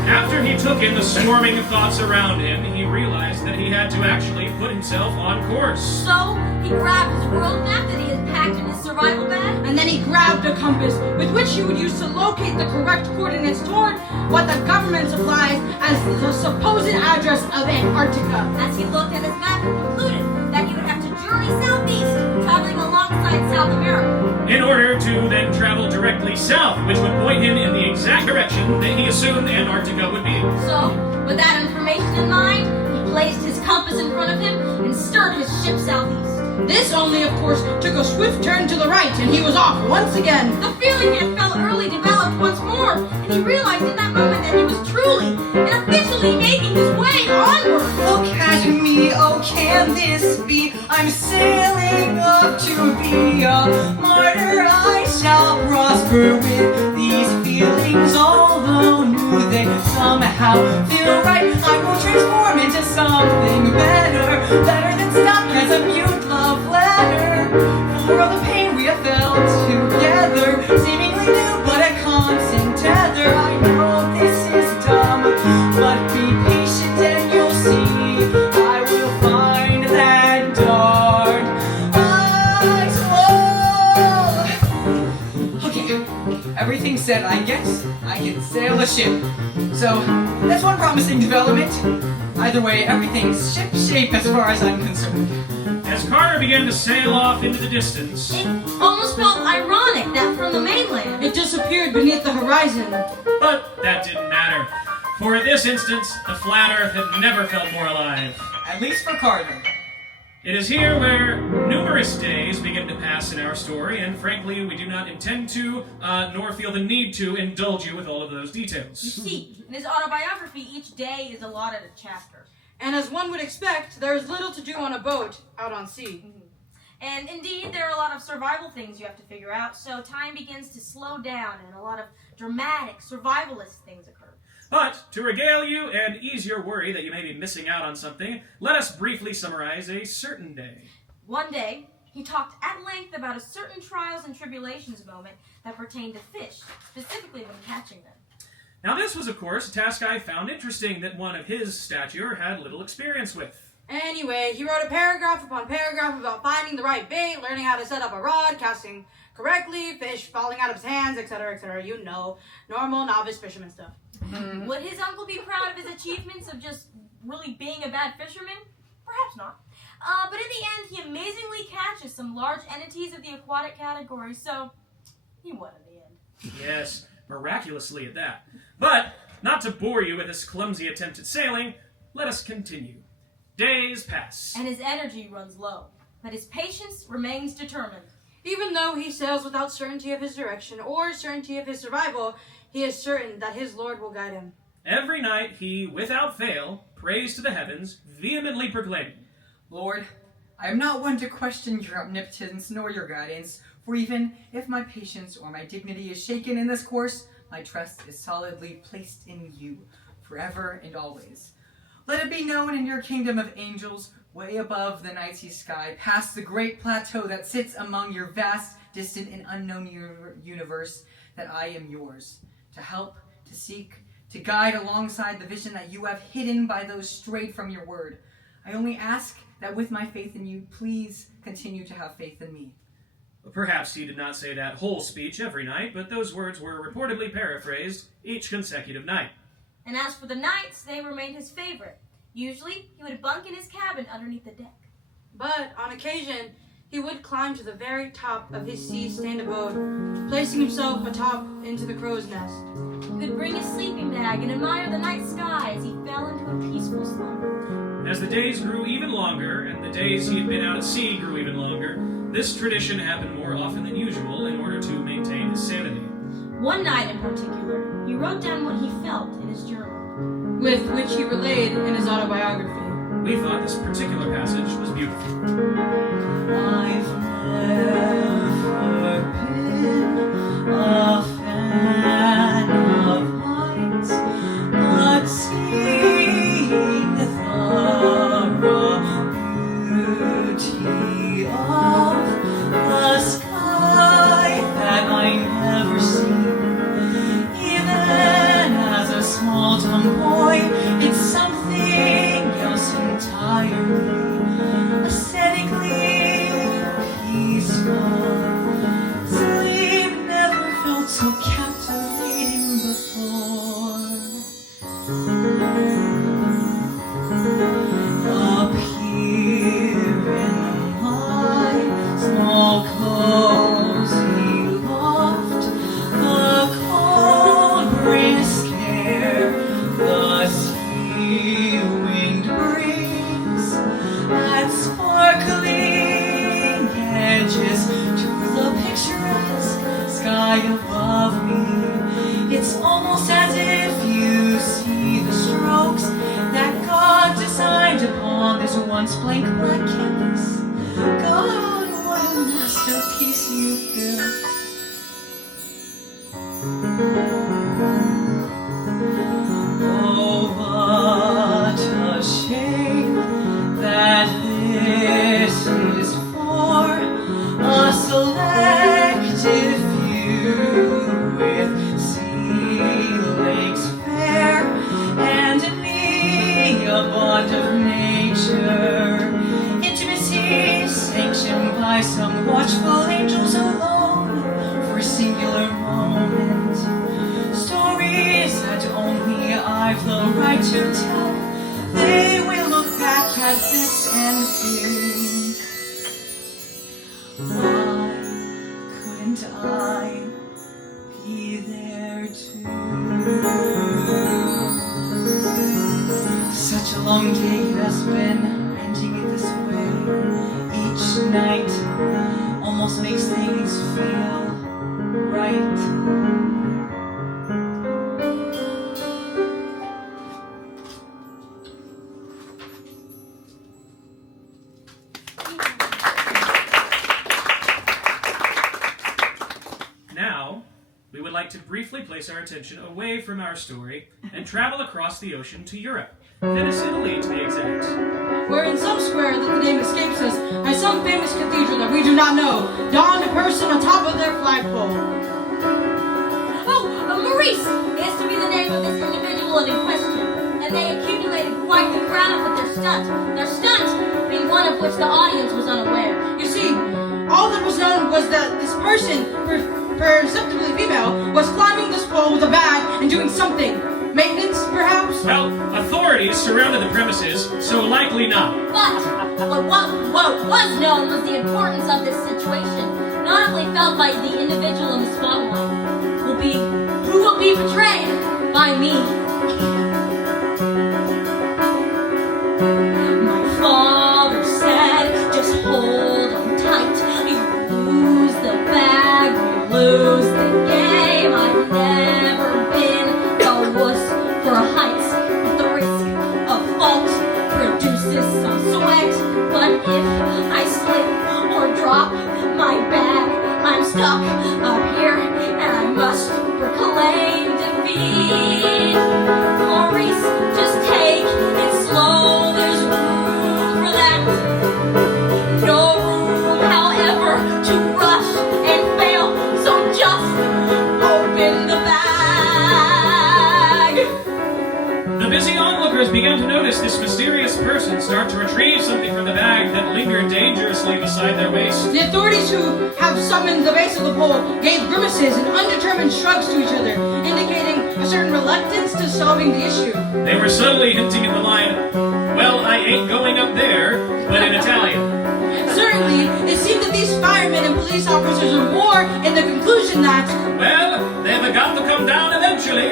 After he took in the swarming thoughts around him, he realized that he had to actually put himself on course. So he grabbed his world map that he had packed in his survival bag, and then he grabbed a compass with which he would use to locate the correct coordinates toward what the government supplies as the supposed address of Antarctica. As he looked at his map, he concluded that he would have to journey southeast, traveling alongside South America, in order to then travel directly south, which would point him in the exact direction that he assumed Antarctica would be. So, with that information in mind, he placed his compass in front of him and steered his ship southeast. This only, of course, took a swift turn to the right, and he was off once again. The feeling he had felt early developed once more, and he realized in that moment that he was truly and officially making his way onward. Look at me, oh can this be? I'm sailing up to be a martyr. I shall prosper with these feelings, although new they somehow feel right. I will transform into something better, better than stuck as a mute love letter. For all the pain we have felt together, seemingly new but a constant tether. I know this is dumb, but be patient and you'll see I will find that darn ice wall. Okay, everything's set. I guess I can sail a ship. So that's one promising development. Either way, everything's ship-shape as far as I'm concerned. As Carter began to sail off into the distance, it almost felt ironic that from the mainland, it disappeared beneath the horizon. But that didn't matter, for in this instance, the flat Earth had never felt more alive. At least for Carter. It is here where numerous days begin to pass in our story, and frankly, we do not intend to, nor feel the need to, indulge you with all of those details. You see, in his autobiography, each day is allotted a chapter. And as one would expect, there is little to do on a boat out on sea. And indeed, there are a lot of survival things you have to figure out, so time begins to slow down and a lot of dramatic, survivalist things occur. But, to regale you and ease your worry that you may be missing out on something, let us briefly summarize a certain day. One day, he talked at length about a certain trials and tribulations moment that pertained to fish, specifically when catching them. Now this was, of course, a task I found interesting that one of his stature had little experience with. Anyway, he wrote a paragraph upon paragraph about finding the right bait, learning how to set up a rod, casting correctly, fish falling out of his hands, etc., etc. You know, normal novice fisherman stuff. Would his uncle be proud of his achievements of just really being a bad fisherman? Perhaps not. But in the end, he amazingly catches some large entities of the aquatic category, so he won in the end. Yes, miraculously at that. But, not to bore you with this clumsy attempt at sailing, let us continue. Days pass. And his energy runs low, but his patience remains determined. Even though he sails without certainty of his direction or certainty of his survival, he is certain that his Lord will guide him. Every night he, without fail, prays to the heavens, vehemently proclaiming, Lord, I am not one to question your omnipotence nor your guidance, for even if my patience or my dignity is shaken in this course, my trust is solidly placed in you, forever and always. Let it be known in your kingdom of angels, way above the nighty sky, past the great plateau that sits among your vast, distant, and unknown universe, that I am yours, to help, to seek, to guide alongside the vision that you have hidden by those strayed from your word. I only ask that with my faith in you, please continue to have faith in me. Perhaps he did not say that whole speech every night, but those words were reportedly paraphrased each consecutive night. And as for the nights, they remained his favorite. Usually, he would bunk in his cabin underneath the deck. But on occasion, he would climb to the very top of his sea-stained abode, placing himself atop into the crow's nest. He would bring his sleeping bag and admire the night sky as he fell into a peaceful slumber. As the days grew even longer, and the days he had been out at sea grew even longer, this tradition happened more often than usual in order to maintain his sanity. One night in particular, he wrote down what he felt in his journal, with which he relayed in his autobiography. We thought this particular passage was beautiful. I've never been a fan of heights, but seeing the beauty of the sky that I never see, even as a small tomboy, it's something else entirely, aesthetically peaceful. Sleep never felt so captivating before. Up here in my small cozy loft, the cold brisk air the sea wind brings add sparkling edges to the picturesque sky above me. It's almost as if you see the strokes that God designed upon this once blank black canvas. God, what a masterpiece you've built. Oh, what a shame that this is for a selective few with sea lakes fair and me a bond of nature, intimacy sanctioned by some watchful angels alone for a singular moment, stories that only I've the right to tell. They will look back at this and think, why couldn't I be there too? Such a long day it has been, ending it this way each night almost makes things feel right. Now, we would like to briefly place our attention away from our story and travel across the ocean to Europe, Venice, Italy to be exact. Where in some square that the name escapes us, has some famous cathedral that we do not know, dawned a person atop of their flagpole. Oh, Maurice is to be the name of this individual in question, and they accumulated quite the crowd with their stunt being one of which the audience was unaware. You see, all that was known was that this person, perceptibly female, was climbing this pole with a bag and doing something. Maintenance, perhaps? Well, authorities surrounded the premises, so likely not. But what was known was the importance of this situation, not only felt by the individual in the spotlight, who will be betrayed by me. My father said, just hold on tight. You lose the bag, you lose the game. I've never been a wuss for heights, but the risk of fault produces some sweat. But if I stuck up here, and I must proclaim defeat. Maurice, just take it slow, there's room for that. No room, however, to rush and fail, so just open the bag. The busy onlookers began to notice this mysterious person start to retrieve something from the bag that lingered dangerously beside their waist. The authorities who have summoned the base of the pole gave grimaces and undetermined shrugs to each other, indicating a certain reluctance to solving the issue. They were subtly hinting in the line, "Well, I ain't going up there," but in Italian. Certainly, it seemed that these firemen and police officers were more in the conclusion that, well, they've got to come down eventually.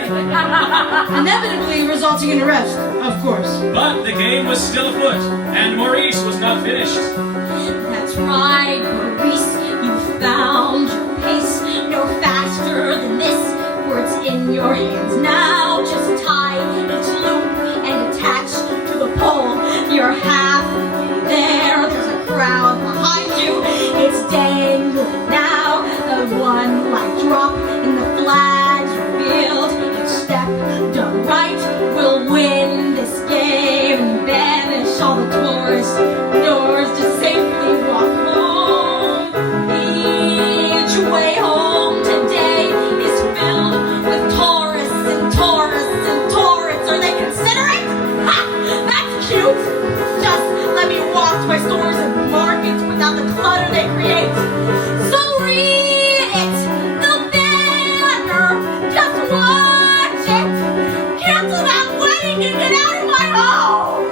inevitably resulting in arrest, of course. But the game was still afoot, and Maurice was not finished. That's right, Maurice, you found your pace. No faster than this, for it's in your hands now. Just tie each loop and attach to the pole. You're halfway there, there's a crowd behind you. It's dangling now, the one light drop and the flags revealed. Each step done right will win this game and banish all the tourist doors to safely walk home. Each way home today is filled with tourists and tourists and tourists. Are they considerate? Ha! That's cute! Just let me walk to my stores and markets without the clutter they create. So read it! The banner! Just watch it! Cancel that wedding and get out of my home!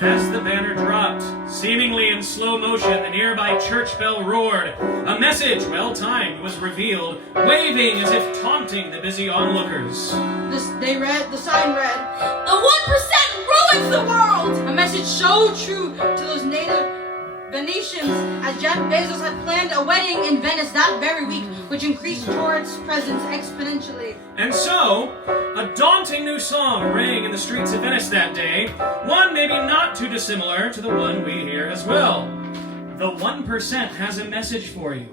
As the banner dropped, seemingly in slow motion, the nearby church bell roared. A message, well-timed, was revealed, waving as if taunting the busy onlookers. The sign read, "The 1% ruins the world!" a message so true to those native Venetians, as Jeff Bezos had planned a wedding in Venice that very week, which increased tourist presence exponentially. And so, a daunting new song rang in the streets of Venice that day, one maybe not too dissimilar to the one we hear as well. The 1% has a message for you.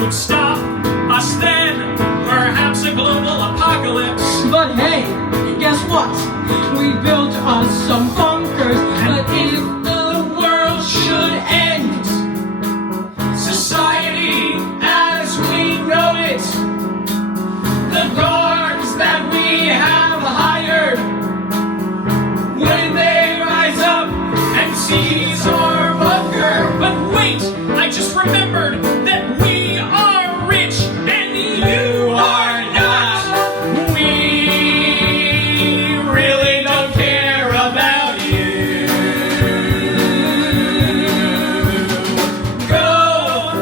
Would stop us then, perhaps a global apocalypse. But hey, guess what? We built us some bunkers, but if the world should end, society as we know it, the guards that we have hired, when they rise up and seize our bunker. But wait, I just remembered that we are rich and you are not. We really don't care about you. Go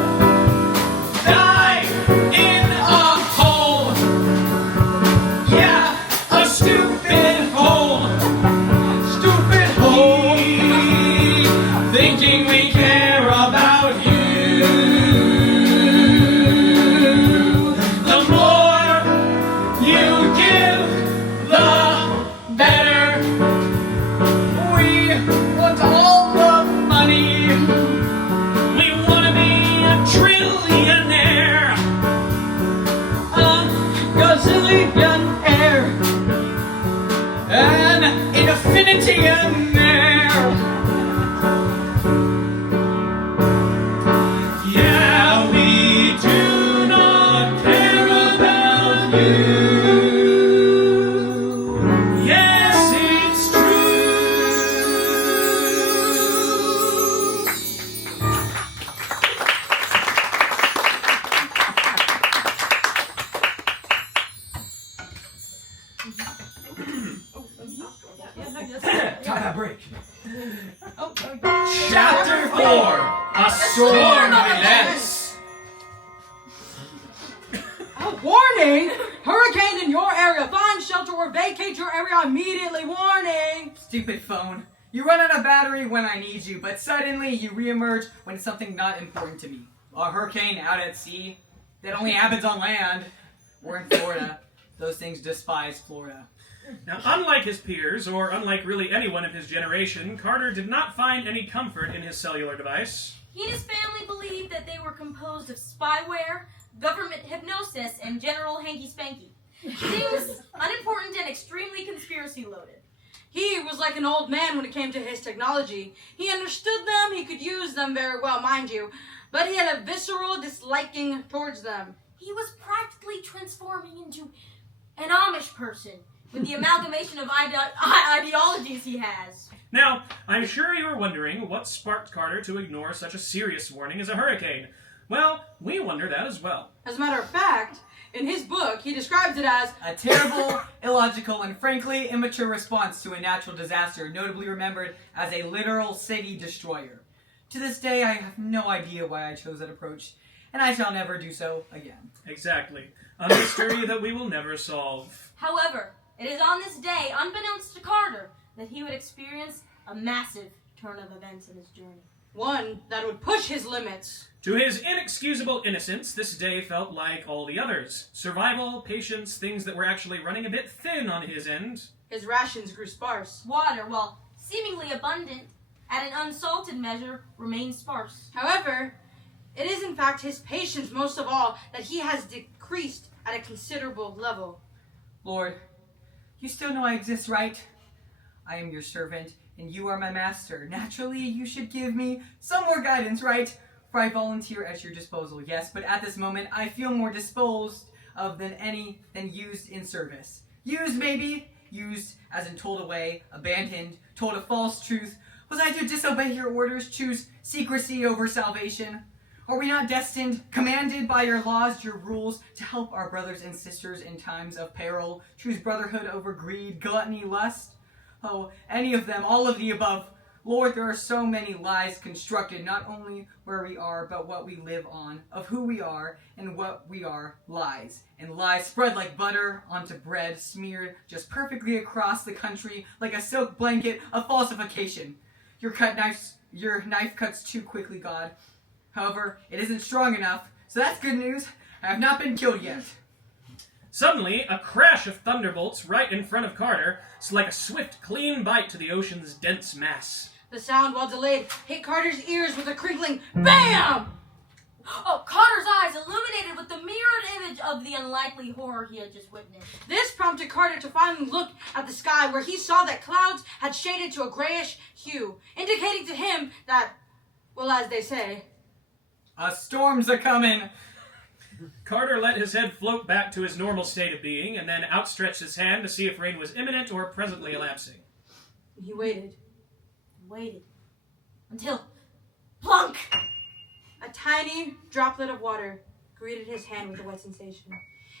die in a hole. Yeah, a stupid hole. Stupid hole. Thinking we care about you. storm of events. A warning! Hurricane in your area. Find shelter or vacate your area immediately. Warning! Stupid phone. You run out of battery when I need you, but suddenly you reemerge when it's something not important to me. A hurricane out at sea that only happens on land or in Florida. Those things despise Florida. Now, unlike his peers, or unlike really anyone of his generation, Carter did not find any comfort in his cellular device. He and his family believed that they were composed of spyware, government hypnosis, and general hanky-spanky. Things unimportant and extremely conspiracy-loaded. He was like an old man when it came to his technology. He understood them, he could use them very well, mind you, but he had a visceral disliking towards them. He was practically transforming into an Amish person with the amalgamation of ideologies he has. Now, I'm sure you're wondering what sparked Carter to ignore such a serious warning as a hurricane. Well, we wonder that as well. As a matter of fact, in his book, he describes it as a terrible, illogical, and frankly immature response to a natural disaster, notably remembered as a literal city destroyer. To this day, I have no idea why I chose that approach, and I shall never do so again. Exactly. A mystery that we will never solve. However, it is on this day, unbeknownst to Carter, that he would experience a massive turn of events in his journey. One that would push his limits. To his inexcusable innocence, this day felt like all the others. Survival, patience, things that were actually running a bit thin on his end. His rations grew sparse. Water, while seemingly abundant, at an unsalted measure, remained sparse. However, it is in fact his patience most of all that he has decreased at a considerable level. Lord, you still know I exist, right? I am your servant, and you are my master. Naturally, you should give me some more guidance, right? For I volunteer at your disposal, yes, but at this moment, I feel more disposed of than used in service. Used, maybe. Used as in told away, abandoned, told a false truth. Was I to disobey your orders, choose secrecy over salvation? Are we not destined, commanded by your laws, your rules, to help our brothers and sisters in times of peril, choose brotherhood over greed, gluttony, lust? Oh, any of them, all of the above. Lord, there are so many lies constructed, not only where we are, but what we live on, of who we are and what we are, lies. And lies spread like butter onto bread, smeared just perfectly across the country like a silk blanket of falsification. Your knife cuts too quickly, God. However, it isn't strong enough, so that's good news. I have not been killed yet. Suddenly, a crash of thunderbolts right in front of Carter, like a swift, clean bite to the ocean's dense mass. The sound, while delayed, hit Carter's ears with a crinkling BAM! Oh, Carter's eyes illuminated with the mirrored image of the unlikely horror he had just witnessed. This prompted Carter to finally look at the sky, where he saw that clouds had shaded to a grayish hue, indicating to him that, well, as they say, a storm's a-comin'. Carter let his head float back to his normal state of being, and then outstretched his hand to see if rain was imminent or presently elapsing. He waited. Until, plunk! A tiny droplet of water greeted his hand with a wet sensation.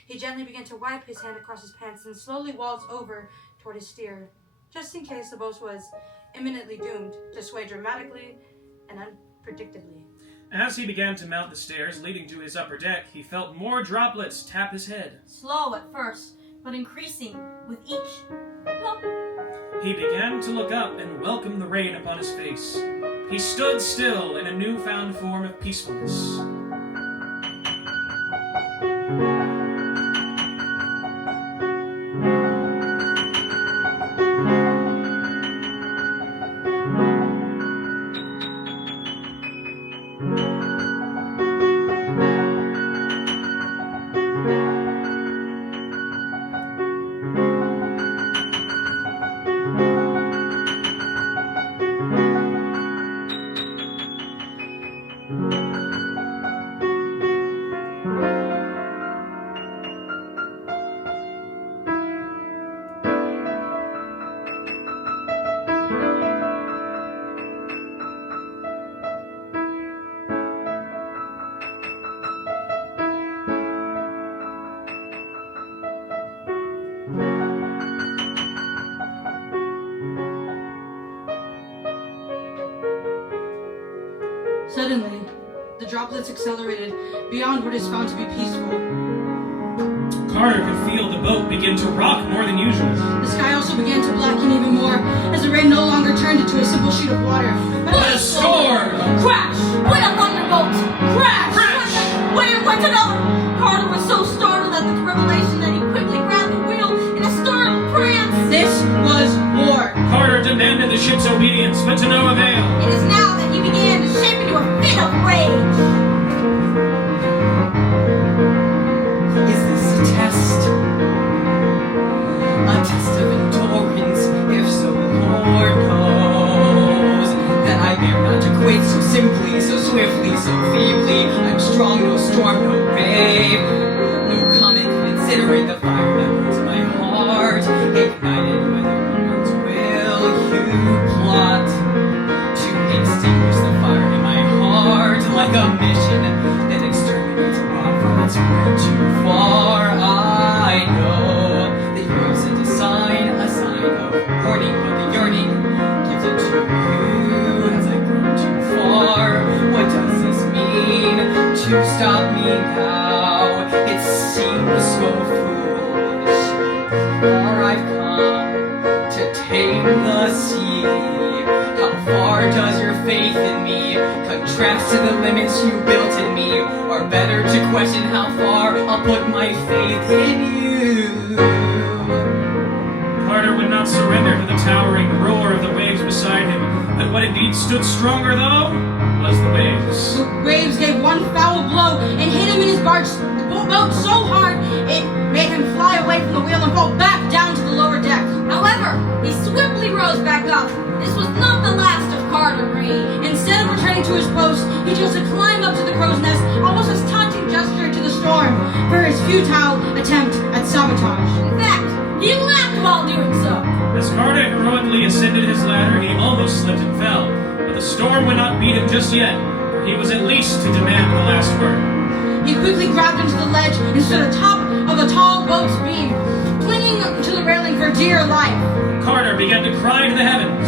He gently began to wipe his hand across his pants and slowly waltzed over toward his steer, just in case the boat was imminently doomed to sway dramatically and unpredictably. As he began to mount the stairs leading to his upper deck, he felt more droplets tap his head. Slow at first, but increasing with each plop. He began to look up and welcome the rain upon his face. He stood still in a newfound form of peacefulness. Suddenly, the droplets accelerated beyond what is found to be peaceful. Carter could feel the boat begin to rock more than usual. The sky also began to blacken even more as the rain no longer turned into a simple sheet of water. What a storm! Crash! What a thunderbolt! Crash! When it went to go! Carter was so startled at the revelation that he quickly grabbed the wheel in a startled prance. This was war. Carter demanded the ship's obedience, but to no avail. It is now that he began to shape into a fit of rage. Is this a test? A test of endurance? If so, Lord knows that I dare not to quit so simply, so swiftly, so feebly. I'm strong, no storm, no wave. No comment, considering the fire that burns my heart. Ignited whether one's will you plot to extinguish the fire in my heart like a mission that exterminates rock from its spread too far. I know that yours is a sign of warning, but the yearning gives it to you as I grow too far. What does this mean to stop me now? It seems so foolish. Far I've come to tame the sea. How far does your faith in me contrast to the limits you built in me? Or better to question how far I'll put my faith in you. Carter would not surrender to the towering roar of the waves beside him, but what indeed stood stronger, though, was the waves. The waves gave one foul blow and hit him in his boat so hard it made him fly away from the wheel and fall back down to the lower deck. However, he swiftly rose back up. This was not the last of Carter Reed. Instead of returning to his post, he chose to climb up to the crow's nest, almost as taunting gesture to the storm for his futile attempt at sabotage. In fact, he laughed while doing so. As Carter heroically ascended his ladder, he almost slipped and fell, but the storm would not beat him just yet, for he was at least to demand the last word. He quickly grabbed onto the ledge and stood atop of a tall boat's beam, clinging to the railing for dear life. Carter began to cry to the heavens.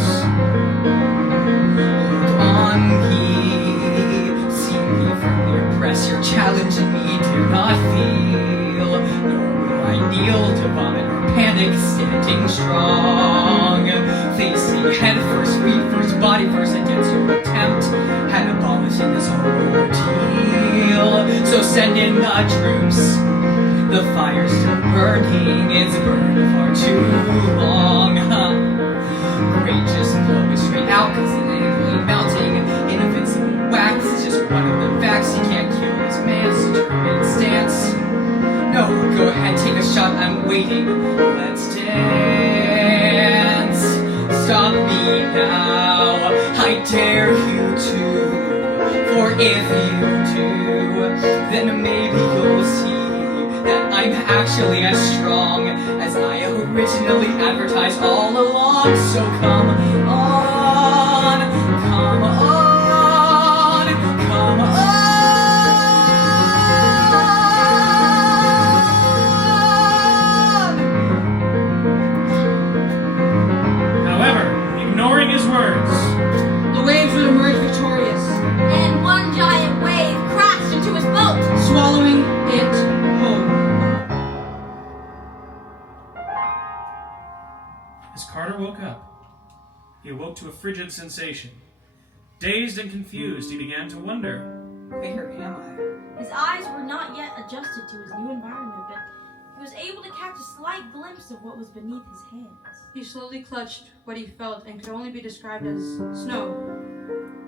On me, see me firmly oppress your challenge in me, do not feel, nor will I kneel to vomit or panic, standing strong, facing head first, feet first, body first against your attempt at abolishing this horrible ordeal. So send in the troops. The fire's still burning, it's burned far too long. Courageous blowing straight out, cause it ain't melting. Invincible wax is just one of the facts. He can't kill this man's determined stance. No, go ahead, take a shot, I'm waiting. Let's dance. Stop me now, I dare you to. For if you do, then maybe you'll see that I'm actually as strong as I originally advertised all along. So come on, come on, come on. However, ignoring his words, the waves would emerge victorious, and one giant wave crashed into his boat, swallowing it whole. as Carter woke up, he awoke to a frigid sensation. Dazed and confused, he began to wonder, where am I? His eyes were not yet adjusted to his new environment, but he was able to catch a slight glimpse of what was beneath his hands. He slowly clutched what he felt and could only be described as snow.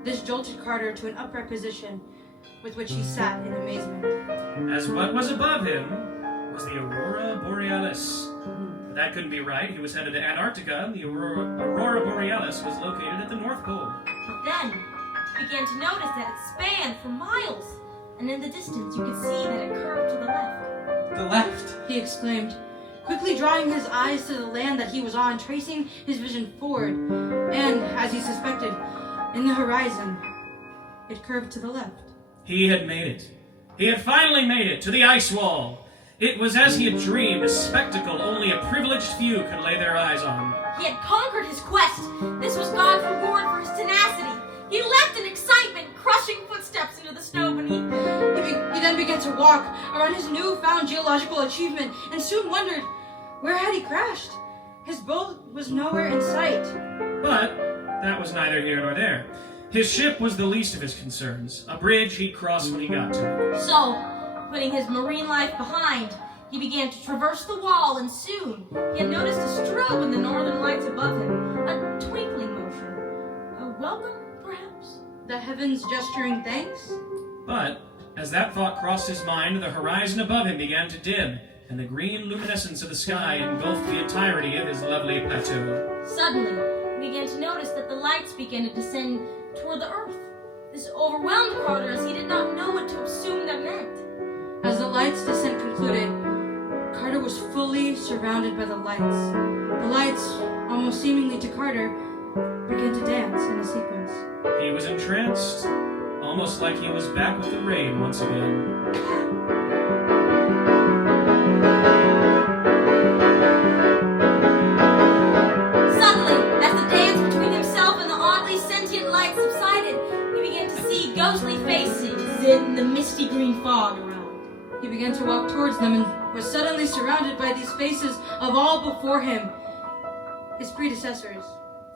This jolted Carter to an upright position with which he sat in amazement. as what was above him was the Aurora Borealis. But that couldn't be right. He was headed to Antarctica, and the Aurora Borealis was located at the North Pole. But then, he began to notice that it spanned for miles, and in the distance you could see that it curved to the left. The left, he exclaimed, quickly drawing his eyes to the land that he was on, tracing his vision forward, and, as he suspected, in the horizon, it curved to the left. He had made it. He had finally made it to the ice wall. It was as he had dreamed, a spectacle only a privileged few could lay their eyes on. He had conquered his quest. This was God's reward for his tenacity. He leapt in excitement, crushing footsteps into the snow beneath. He then began to walk around his newfound geological achievement and soon wondered, where had he crashed? His boat was nowhere in sight. But that was neither here nor there. His ship was the least of his concerns, a bridge he'd cross when he got to it. So, putting his marine life behind, he began to traverse the wall, and soon he had noticed a strobe in the northern lights above him, a twinkling motion. A welcome, perhaps? The heavens gesturing thanks? But as that thought crossed his mind, the horizon above him began to dim, and the green luminescence of the sky engulfed the entirety of his lovely plateau. Suddenly, he began to notice that the lights began to descend toward the earth. This overwhelmed Carter as he did not know what to assume that meant. As the lights' descent concluded, Carter was fully surrounded by the lights. The lights, almost seemingly to Carter, began to dance in a sequence. He was entranced, almost like he was back with the rain once again. Suddenly, as the dance between himself and the oddly sentient light subsided, he began to see ghostly faces in the misty green fog around. He began to walk towards them and was suddenly surrounded by these faces of all before him, his predecessors.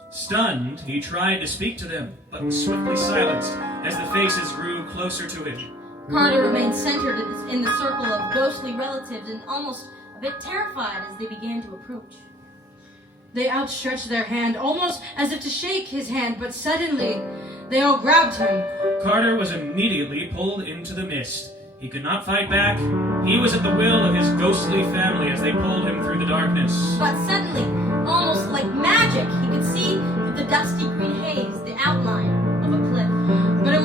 Stunned, he tried to speak to them, but was swiftly silenced as the faces grew closer to him. Carter remained centered in the circle of ghostly relatives and almost a bit terrified as they began to approach. They outstretched their hand, almost as if to shake his hand, but suddenly they all grabbed him. Carter was immediately pulled into the mist. He could not fight back. He was at the will of his ghostly family as they pulled him through the darkness. But suddenly, almost like magic, he could see through the dusty green haze the outline of a cliff. But it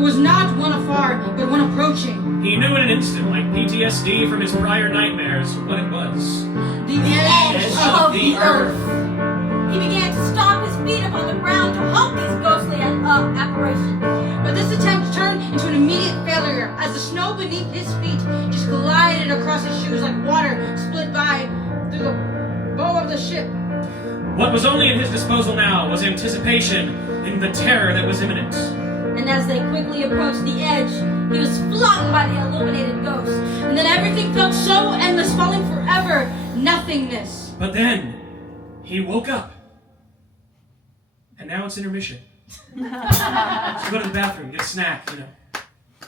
was not one afar, but one approaching. He knew in an instant, like PTSD from his prior nightmares, what it was. The edge of the earth. He began to stomp his feet upon the ground to halt these ghostly apparitions. But this attempt turned into an immediate failure as the snow beneath his feet just glided across his shoes like water split by through the bow of the ship. What was only at his disposal now was anticipation and the terror that was imminent. And as they quickly approached the edge, he was flung by the illuminated ghost. And then everything felt so endless, falling forever, nothingness. But then, he woke up. And now it's intermission. Let's go to the bathroom, get a snack, you know.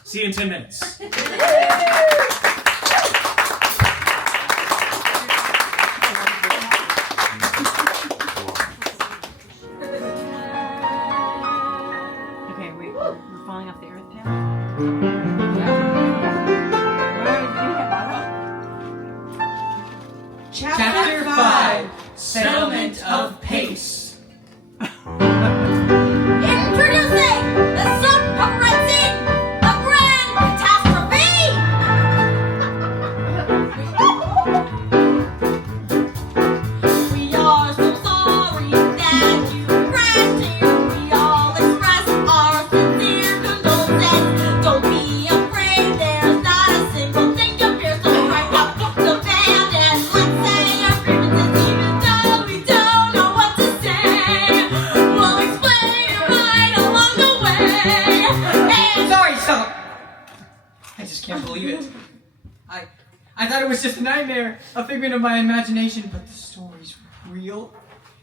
See you in 10 minutes. Okay, wait, we're falling off the earth now? Chapter 5, Settlement of Pace. Introducing the subcomprehensive, the grand catastrophe! We are so sorry that you crashed here. We all express our sincere condolences. Don't be afraid, there's not a single thing to fear. So write up the band and let's say our grievances, even though we don't know what to say. We'll explain it right along the way. And Sorry, stop! I just can't believe it. I thought it was just a nightmare, a figment of my imagination, but the story's real.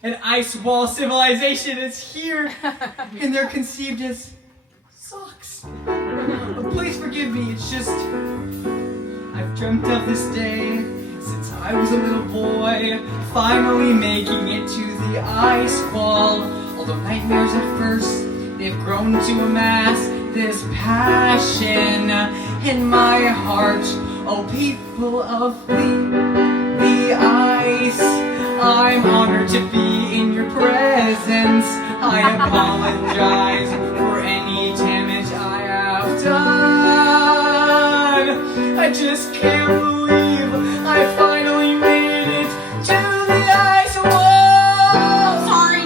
An ice wall civilization is here, and they're conceived as socks. But please forgive me, it's just I've dreamt of this day since I was a little boy, finally making it to the ice wall. Although nightmares at first, they've grown to amass this passion in my heart. Oh, people of the ice, I'm honored to be in your presence. I apologize for any damage I have done. I just can't believe I finally made it to the ice wall. sorry.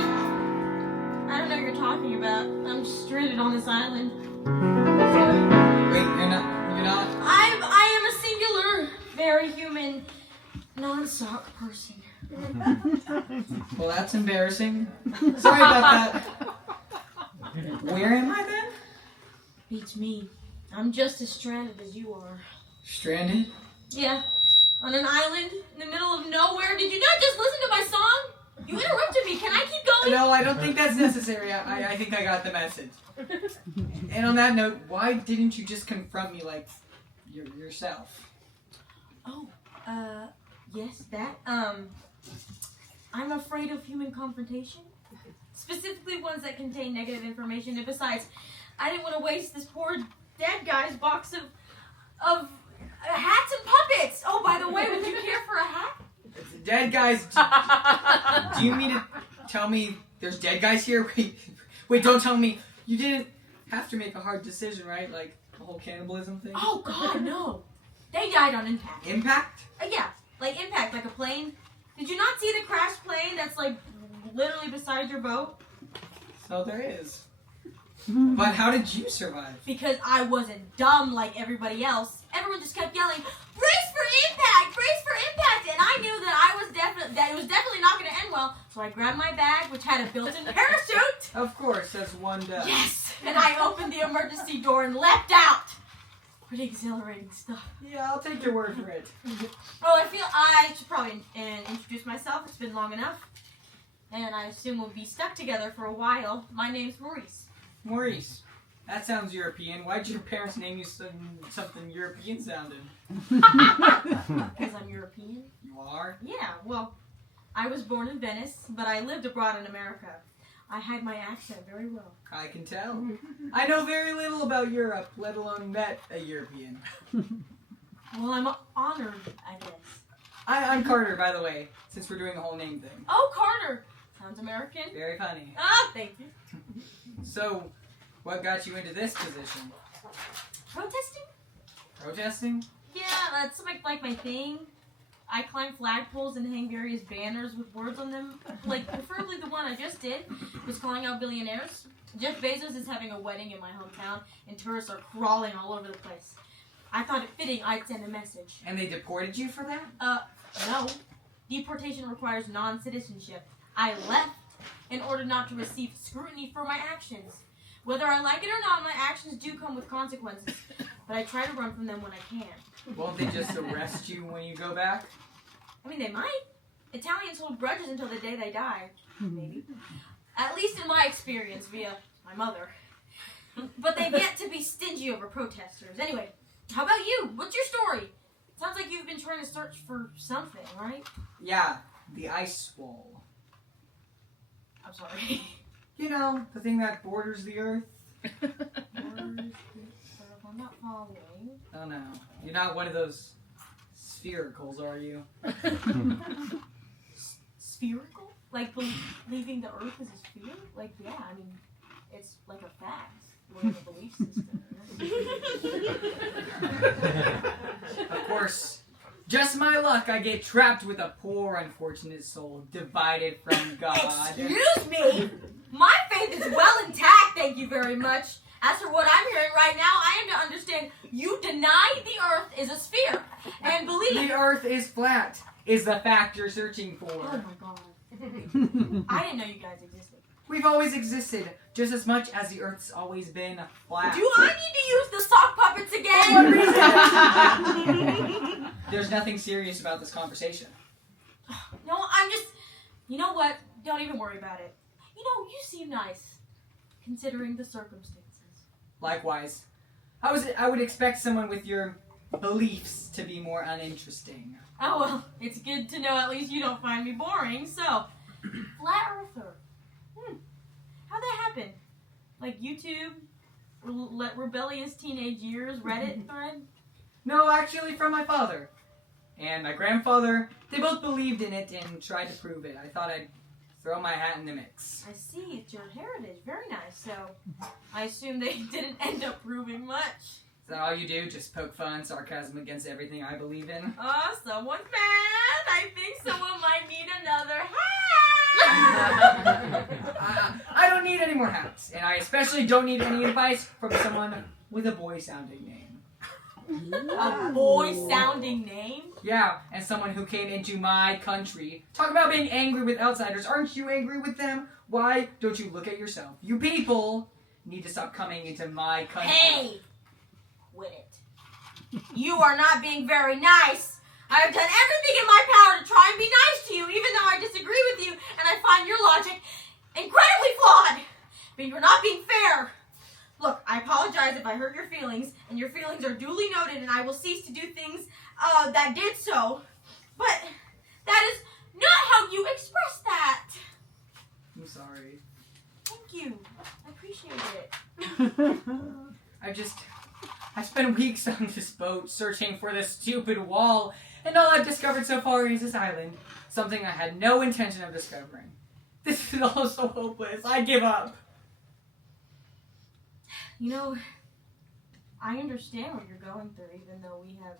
I don't know what you're talking about. I'm just stranded on this island. Wait, you're not. I am a singular, very human, non-sock person. Well, that's embarrassing. Sorry about that. Where am I then? Beats me. I'm just as stranded as you are. Stranded? Yeah. On an island in the middle of nowhere. Did you not just listen to my song? You interrupted me. Can I keep going? No, I don't think that's necessary. I think I got the message. And on that note, why didn't you just confront me like yourself? Yes, that. I'm afraid of human confrontation. Specifically ones that contain negative information. And besides, I didn't want to waste this poor dead guy's box of hats and puppets. Oh, by the way, would you care for a hat? Dead guys. Do you mean to tell me there's dead guys here? Wait, don't tell me. You didn't have to make a hard decision, right? Like the whole cannibalism thing? Oh, God, no. They died on impact. Impact? Yeah, like impact, like a plane. Did you not see the crashed plane that's like literally beside your boat? So there is. But how did you survive? Because I wasn't dumb like everybody else. Everyone just kept yelling, "Brace for impact! Brace for impact!" And I knew that it was definitely not going to end well. So I grabbed my bag, which had a built-in parachute. Of course, as one does. Yes, and I opened the emergency door and leapt out. Pretty exhilarating stuff. Yeah, I'll take your word for it. Oh, I feel I should probably introduce myself. It's been long enough. And I assume we'll be stuck together for a while. My name's Maurice. Maurice. That sounds European. Why'd your parents name you something European sounding? Because I'm European. You are? Yeah, well, I was born in Venice, but I lived abroad in America. I hide my accent very well. I can tell. I know very little about Europe, let alone met a European. Well, I'm honored, I guess. I'm Carter, by the way, since we're doing the whole name thing. Oh, Carter. Sounds American. Very funny. Ah, thank you. So, what got you into this position? Protesting? Protesting? Yeah, that's like my thing. I climb flagpoles and hang various banners with words on them. Like, preferably the one I just did was calling out billionaires. Jeff Bezos is having a wedding in my hometown, and tourists are crawling all over the place. I thought it fitting I'd send a message. And they deported you for that? No. Deportation requires non-citizenship. I left in order not to receive scrutiny for my actions. Whether I like it or not, my actions do come with consequences, but I try to run from them when I can. Won't they just arrest you when you go back? I mean, they might. Italians hold grudges until the day they die. Maybe. At least in my experience via my mother. But they've yet to be stingy over protesters. Anyway, how about you? What's your story? Sounds like you've been trying to search for something, right? Yeah, the ice wall. I'm sorry. You know, the thing that borders the earth. I'm not following. Oh no, you're not one of those sphericals, are you? Spherical? Like believing the earth is a sphere? Like, yeah, I mean, it's like a fact. We're in a belief system. Of course, just my luck, I get trapped with a poor, unfortunate soul, divided from God. Excuse me? My faith is well intact, thank you very much. As for what I'm hearing right now, I am to understand you deny the earth is a sphere and believe... The earth is flat, is the fact you're searching for. Oh my god. I didn't know you guys existed. We've always existed, just as much as the earth's always been flat. Do I need to use the sock puppets again? For what reason? There's nothing serious about this conversation. No, I'm just... You know what? Don't even worry about it. You know, you seem nice, considering the circumstances. Likewise. I would expect someone with your beliefs to be more uninteresting. Oh, well, it's good to know at least you don't find me boring, so... Flat Earther. How'd that happen? Like YouTube? Rebellious teenage years? Reddit thread? No, actually from my father. And my grandfather, they both believed in it and tried to prove it. I thought I'd throw my hat in the mix. I see, it's your heritage. Very nice. So, I assume they didn't end up proving much. Is that all you do? Just poke fun, sarcasm against everything I believe in? Oh, someone's mad. I think someone might need another hat. I don't need any more hats. And I especially don't need any advice from someone with a boy-sounding name. A boy-sounding name? Yeah, and someone who came into my country. Talk about being angry with outsiders. Aren't you angry with them? Why don't you look at yourself? You people need to stop coming into my country. Hey! Quit it. You are not being very nice. I have done everything in my power to try and be nice to you, even though I disagree with you, and I find your logic incredibly flawed. But you're not being fair. Look, I apologize if I hurt your feelings, and your feelings are duly noted, and I will cease to do things that did so. But that is not how you express that. I'm sorry. Thank you. I appreciate it. I spent weeks on this boat searching for this stupid wall, and all I've discovered so far is this island. Something I had no intention of discovering. This is all so hopeless. I give up. You know, I understand what you're going through, even though we have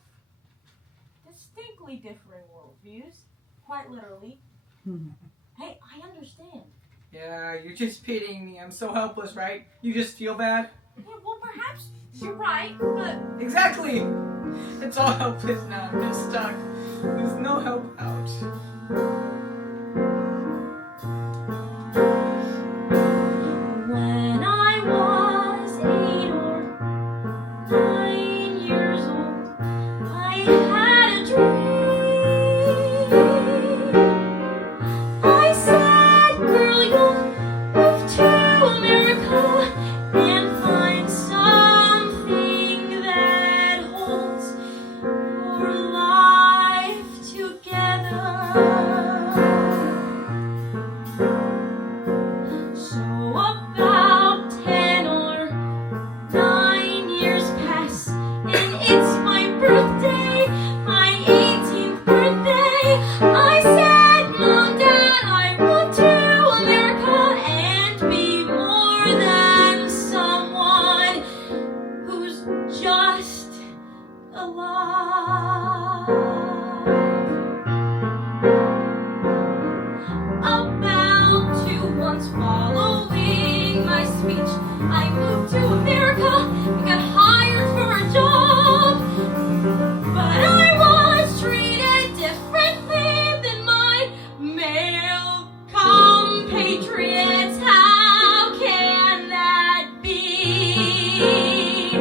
distinctly differing worldviews. Quite literally. Hey, I understand. Yeah, you're just pitying me. I'm so helpless, right? You just feel bad? Yeah, well, perhaps you're right, but... Exactly! It's all helpless now. I'm just stuck. There's no help out. When I was 8 or 9 years old, I had a dream. I said, girl, you'll move to America and find something that holds your life together. So about 10 or 9 years pass, and it's my birthday, my 18th birthday. I said, Mom, Dad, I want to America and be more than someone who's just alive. About 2 months following my speech, I moved to America and got hired for a job. But I was treated differently than my male compatriots. How can that be?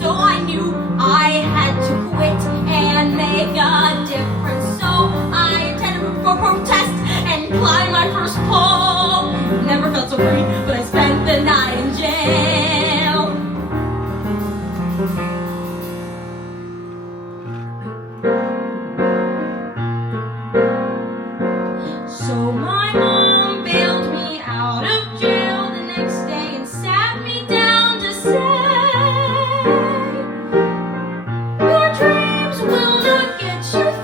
So I knew I had to quit and make a difference. So I attended for protest and climbed my first pole. Never felt so free, but I spent the night in jail. So my mom bailed me out of jail the next day and sat me down to say, your dreams will not get you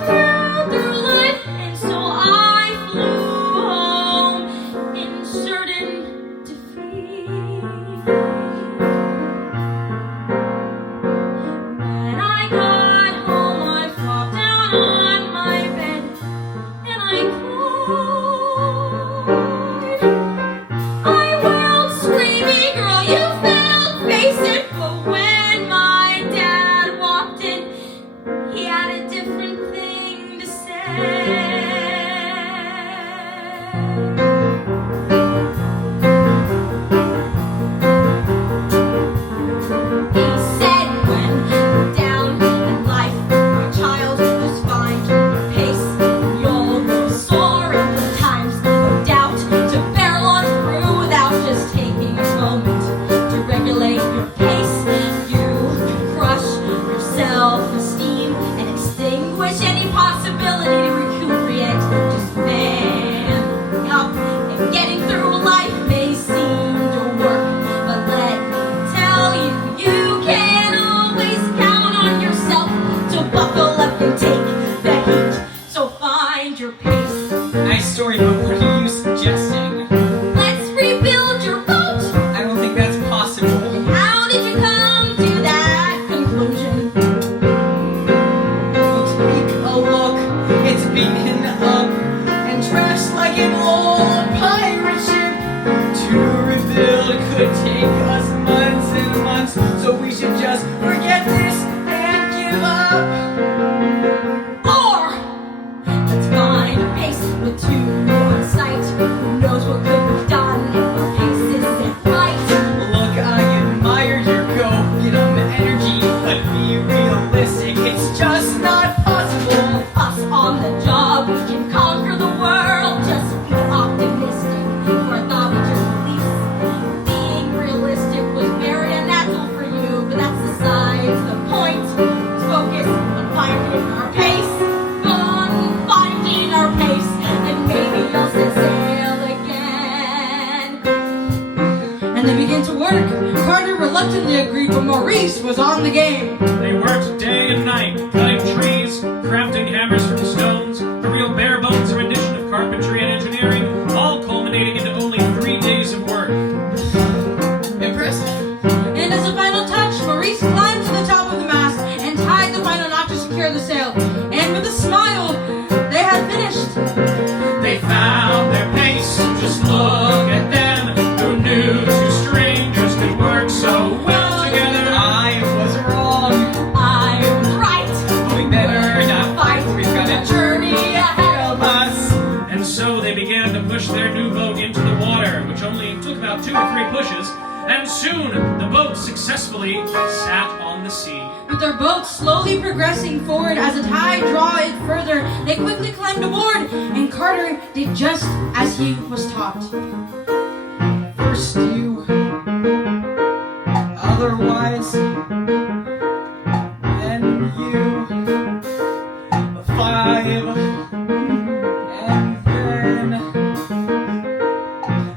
immediately agreed when Maurice was on the game. They worked day and night, cutting trees, crafting hammers from stones, a real bare-bones rendition of carpentry and engineering, all culminating into only 3 days of work. Impressive. And as a final touch, Maurice climbed to the top of the mast and tied the final knot to secure the sail. And with a smile, they had finished. They found their pace, just look at them. Who knew two strangers could work so well together? I was wrong. I was right. We better not fight. We've got a journey ahead of us. And so they began to push their new boat into the water, which only took about 2 or 3 pushes, and soon the boat successfully sat on the sea. With their boat slowly progressing forward as the tide draw it further, they quickly climbed aboard, and Carter did just as he was taught. First you, otherwise, then you, 5, and then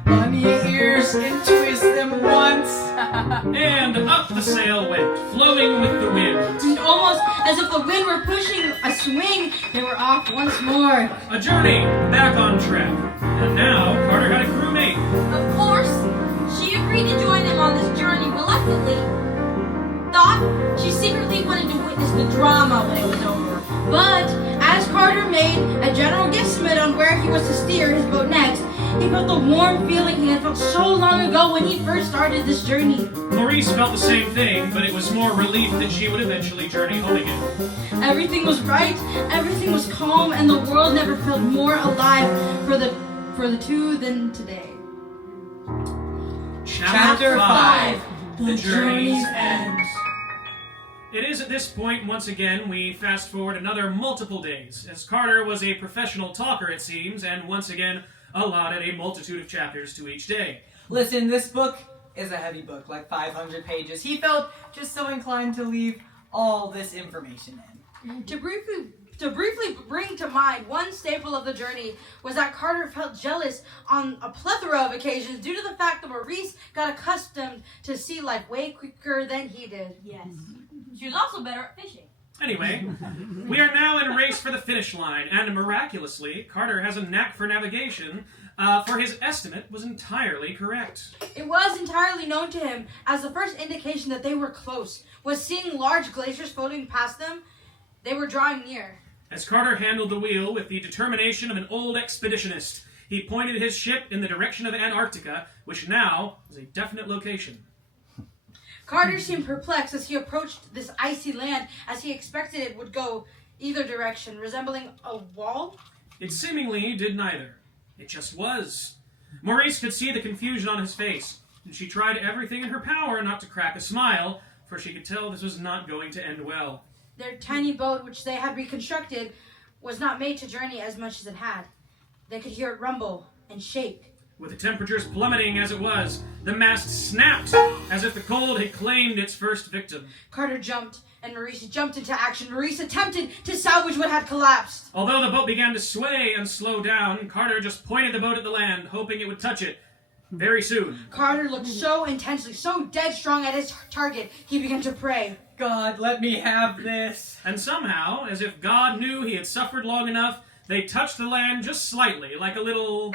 bunny ears and twist them once. And up the sail went, flowing with the wind. And almost as if the wind were pushing a swing, they were off once more. A journey back on track. And now Carter had a crewmate. Of course, she agreed to join them on this journey reluctantly. Thought she secretly wanted to witness the drama when it was over. But as Carter made a general guesstimate on where he was to steer his boat next, he felt the warm feeling he had felt so long ago when he first started this journey. Maurice felt the same thing, but it was more relief that she would eventually journey home again. Everything was right, everything was calm, and the world never felt more alive for the two than today. Chapter 5. The Journey's End. It is at this point, once again, we fast forward another multiple days, as Carter was a professional talker, it seems, and once again allotted a multitude of chapters to each day. Listen, this book is a heavy book, like 500 pages. He felt just so inclined to leave all this information in. To briefly bring to mind one staple of the journey was that Carter felt jealous on a plethora of occasions due to the fact that Maurice got accustomed to sea life way quicker than he did. Yes. She was also better at fishing. Anyway, we are now in race for the finish line, and miraculously, Carter has a knack for navigation, for his estimate was entirely correct. It was entirely known to him as the first indication that they were close was seeing large glaciers floating past them. They were drawing near. As Carter handled the wheel with the determination of an old expeditionist, he pointed his ship in the direction of Antarctica, which now was a definite location. Carter seemed perplexed as he approached this icy land, as he expected it would go either direction, resembling a wall. It seemingly did neither. It just was. Maurice could see the confusion on his face, and she tried everything in her power not to crack a smile, for she could tell this was not going to end well. Their tiny boat, which they had reconstructed, was not made to journey as much as it had. They could hear it rumble and shake. With the temperatures plummeting as it was, the mast snapped, as if the cold had claimed its first victim. Carter jumped, and Maurice jumped into action. Maurice attempted to salvage what had collapsed. Although the boat began to sway and slow down, Carter just pointed the boat at the land, hoping it would touch it very soon. Carter looked so intensely, so dead strong at his target, he began to pray. God, let me have this. And somehow, as if God knew he had suffered long enough, they touched the land just slightly, like a little...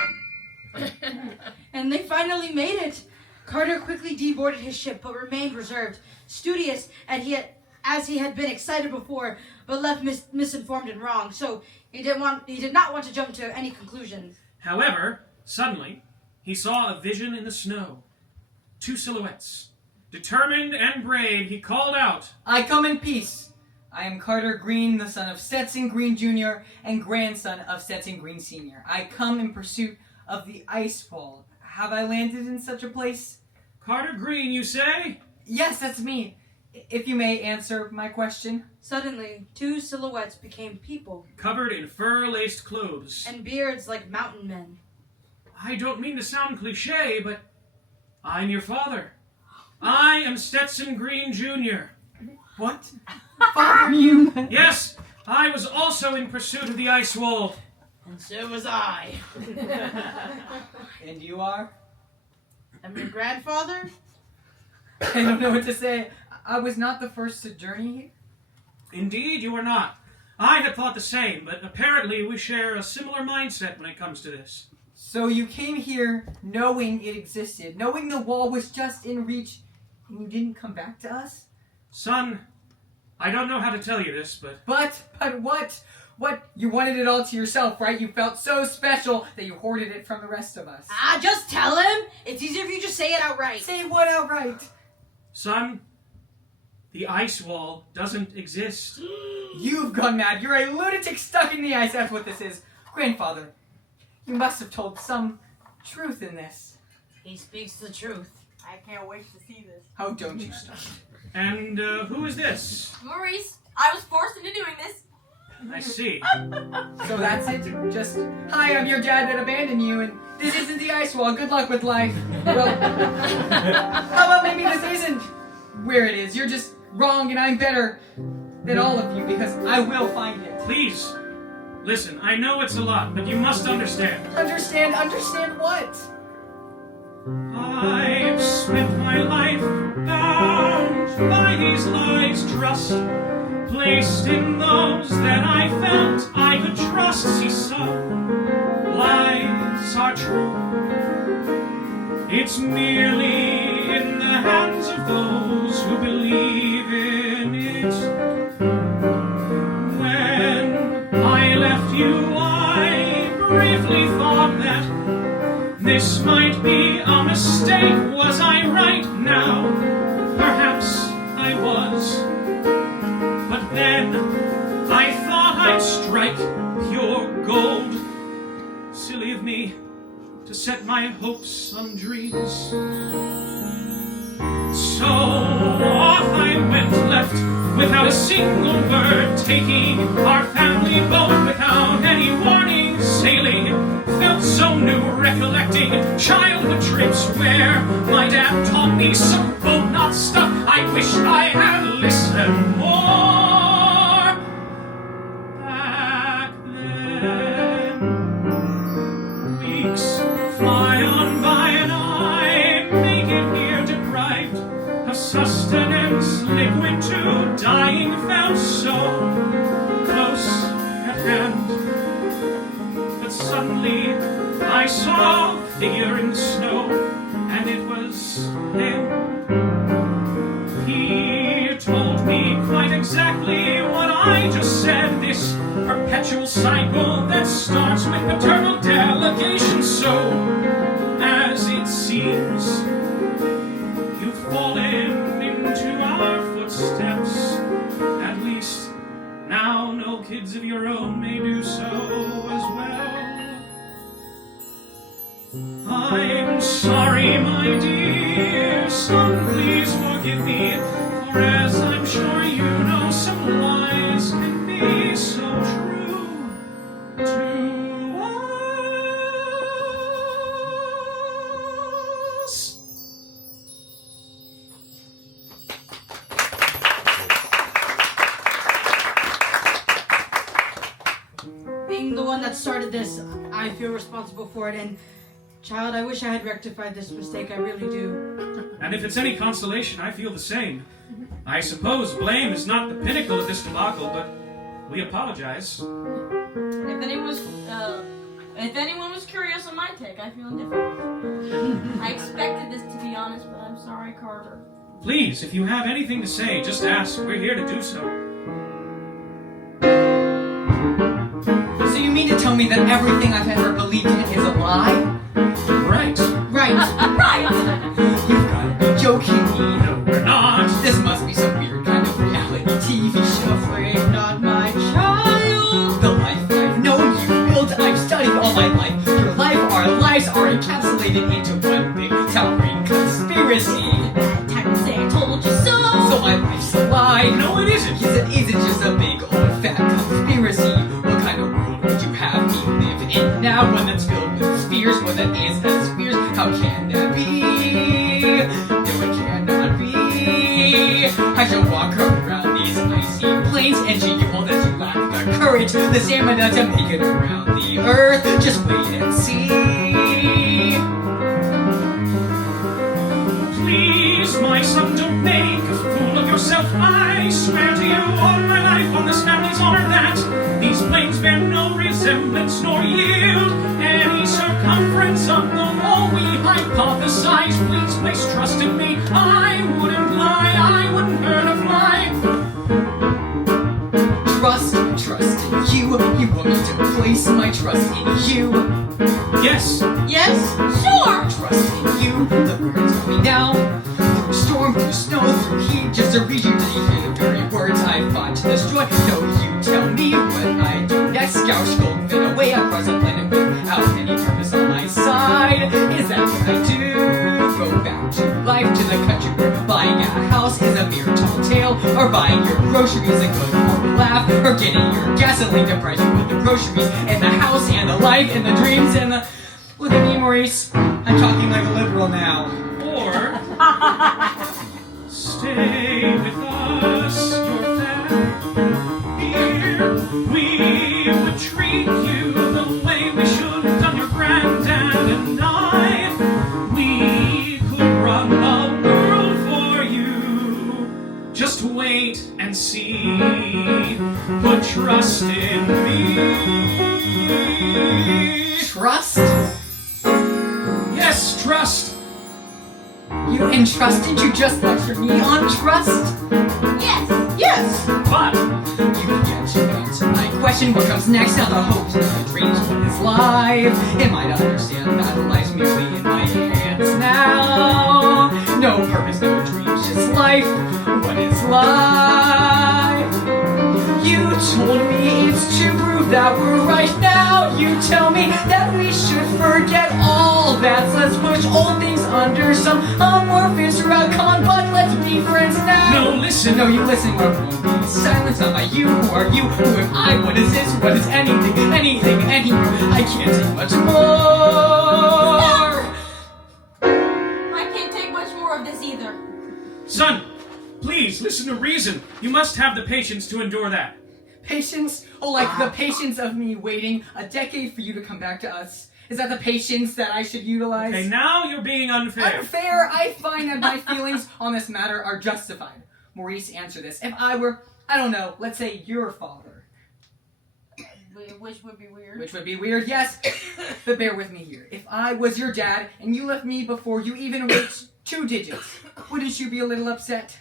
And they finally made it. Carter quickly deboarded his ship, but remained reserved, studious, and as he had been excited before, but left misinformed and wrong. So he did not want to jump to any conclusions. However, suddenly, he saw a vision in the snow. 2 silhouettes. Determined and brave, he called out, I come in peace. I am Carter Green, the son of Stetson Green Jr. and grandson of Stetson Green Sr. I come in pursuit of the ice fall. Have I landed in such a place? Carter Green, you say? Yes, that's me. If you may answer my question. Suddenly, 2 silhouettes became people. Covered in fur-laced clothes. And beards like mountain men. I don't mean to sound cliché, but I'm your father. I am Stetson Green Jr. What? Father, you... Yes, I was also in pursuit of the ice wall. And so was I. And you are? I'm your grandfather? I don't know what to say. I was not the first to journey here. Indeed, you are not. I had thought the same, but apparently we share a similar mindset when it comes to this. So you came here knowing it existed, knowing the wall was just in reach, and you didn't come back to us? Son, I don't know how to tell you this, but... But what? What? You wanted it all to yourself, right? You felt so special that you hoarded it from the rest of us. Just tell him. It's easier if you just say it outright. Say what outright? Son, the ice wall doesn't exist. You've gone mad. You're a lunatic stuck in the ice. That's what this is. Grandfather, you must have told some truth in this. He speaks the truth. I can't wait to see this. How don't you stop? And who is this? Maurice, I was forced into doing this. I see. So that's it? Just, hi, I'm your dad that abandoned you, and this isn't the ice wall. Good luck with life. Well, how about maybe this isn't where it is? You're just wrong, and I'm better than all of you, because I will find it. Please, listen, I know it's a lot, but you must understand. Understand what? I've spent my life bound by these lies, trust placed in those that I felt I could trust. See, some lies are true. It's merely in the hands of those who believe in it. When I left you, I briefly thought that this might be a mistake. Was I right now? Perhaps I was. But then I thought I'd strike pure gold. Silly of me to set my hopes on dreams. So off I went, left without a single word, taking our family boat without any warning, sailing. Felt so new, recollecting childhood trips where my dad taught me some boat not stuff. I wish I had listened more back then. Weeks fly on by and I make it here deprived of sustenance, liquid to dying, felt so close at hand. But suddenly I saw a figure in the snow, and it was him. He told me quite exactly what I just said, this perpetual cycle that starts with paternal delegation. So, as it seems, you've fallen into our footsteps. At least now no kids of your own may do so as well. I'm sorry, my dear son, please forgive me, for as I'm sure you know, some lies can be so true to us. Being the one that started this, I feel responsible for it, and child, I wish I had rectified this mistake, I really do. And if it's any consolation, I feel the same. I suppose blame is not the pinnacle of this debacle, but we apologize. If anyone was curious on my take, I feel indifferent. I expected this, to be honest, but I'm sorry, Carter. Please, if you have anything to say, just ask. We're here to do so. So you mean to tell me that everything I've ever believed in is a lie? Right. Right. Right! You've got to be joking me. No, we're not. This must be some weird kind of reality TV show. Afraid not my child. The life I've known you built, I've studied all my life. Your life, our lives are encapsulated into one big towering conspiracy. Time to say I told you so! So my life's a lie. No, it isn't. Yes, it isn't just a big old fat conspiracy. What kind of world would you have me live in now? One that's filled with spheres, one that is as spheres. How can that be? No, it cannot be. I shall walk around these icy plains, and you all that you lack the courage, the stamina to make it around the earth. Just wait and see. Please Please, my son, don't make a fool of yourself. I swear to you all my life on this family's honor that these plains bear no resemblance nor yield any circumference of the wall we hypothesize. Please place trust in me. I wouldn't lie. I wouldn't hurt a fly. Trust in you. You want me to place my trust in you? Yes. Yes? Sure! Trust in you. Look where it's going now. Through storm, through snow, through heat, just to read you to hear the very words I fought to destroy. No, you tell me what I do next. Scour, scold, fit away across the planet without any purpose on my side. Is that what I do? Go back to life, to the country where buying a house is a mere tall tale, or buying your groceries a good old laugh, or getting your gasoline to brighten with the groceries and the house and the life and the dreams and the... Look at me, Maurice. I'm talking like a liberal now. Or stay with us, your family here. We would treat you the way we should have done your granddad and I. We could run the world for you. Just wait and see. Put trust in me. Trust? Yes, trust. You entrusted? You just lectured me on trust? Yes! Yes! But you get to answer my question. What comes next? Now the hopes and my dreams. What is life? Am I to understand that life's merely in my hands now? No purpose, no dreams, just life. What is life? You told me it's to prove that we're right now. You tell me that we should forget all that. Let's push old things under some amorphous rug. Come on, bud, let's be friends now. no, listen. No, you listen, what won't be silence on my you. Who are you? Who am I? What is this? What is anything? Anything, anywhere. I can't take much more. I can't take much more of this either. Son, please listen to reason. You must have the patience to endure that. Patience? Oh, like the patience of me waiting a decade for you to come back to us. Is that the patience that I should utilize? Okay, now you're being unfair. Unfair? I find that my feelings on this matter are justified. Maurice, answer this. If I were, I don't know, let's say your father. Which would be weird. Which would be weird, yes. But bear with me here. If I was your dad and you left me before you even reached 2 digits, wouldn't you be a little upset?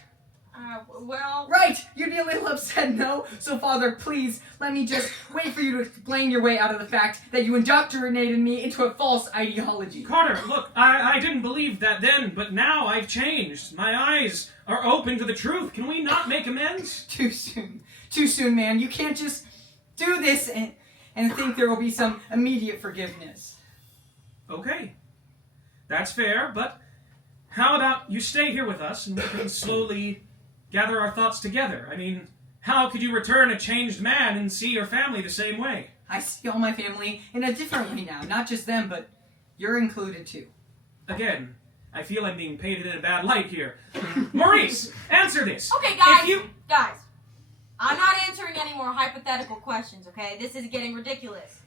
Well... Right! You'd be a little upset, no? So, Father, please, let me just wait for you to explain your way out of the fact that you indoctrinated me into a false ideology. Carter, look, I didn't believe that then, but now I've changed. My eyes are open to the truth. Can we not make amends? Too soon. Too soon, man. You can't just do this and think there will be some immediate forgiveness. Okay. That's fair, but how about you stay here with us and we can slowly gather our thoughts together? I mean, how could you return a changed man and see your family the same way? I see all my family in a different way now. Not just them, but you're included too. Again, I feel I'm being painted in a bad light here. Maurice, answer this. Okay, guys. If you... Guys. I'm not answering any more hypothetical questions, okay? This is getting ridiculous.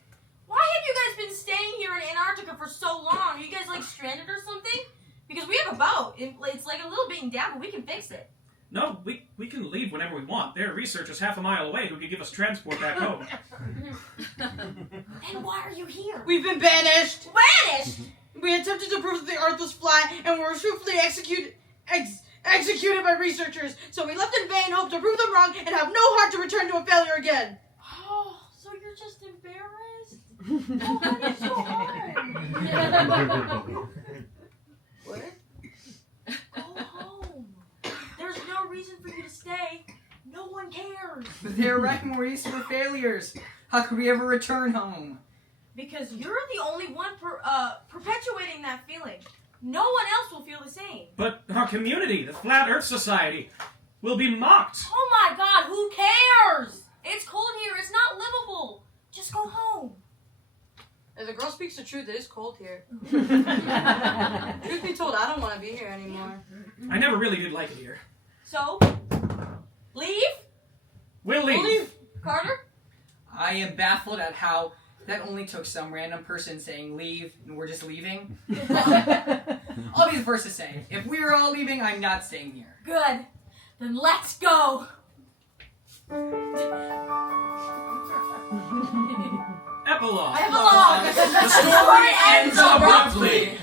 Why have you guys been staying here in Antarctica for so long? Are you guys, like, stranded or something? Because we have a boat. It's, like, a little beaten down, but we can fix it. No, we can leave whenever we want. There are researchers half a mile away who could give us transport back home. Then why are you here? We've been banished. Banished? We attempted to prove that the Earth was flat, and were swiftly executed by researchers. So we left in vain, hope to prove them wrong, and have no heart to return to a failure again. Oh, so you're just embarrassed? Oh, that is so hard. What? Go home. There's no reason for you to stay. No one cares. But they're right, Maurice. We're failures. How could we ever return home? Because you're the only one perpetuating that feeling. No one else will feel the same. But our community, the Flat Earth Society, will be mocked. Oh my God, who cares? It's cold here. It's not livable. Just go home. If the girl speaks the truth, it is cold here. Truth be told, I don't want to be here anymore. I never really did like it here. So, leave? We'll leave. Carter? I am baffled at how that only took some random person saying leave and we're just leaving. I'll be the first to say, if we're all leaving, I'm not staying here. Good. Then let's go. Epilogue. The story ends abruptly.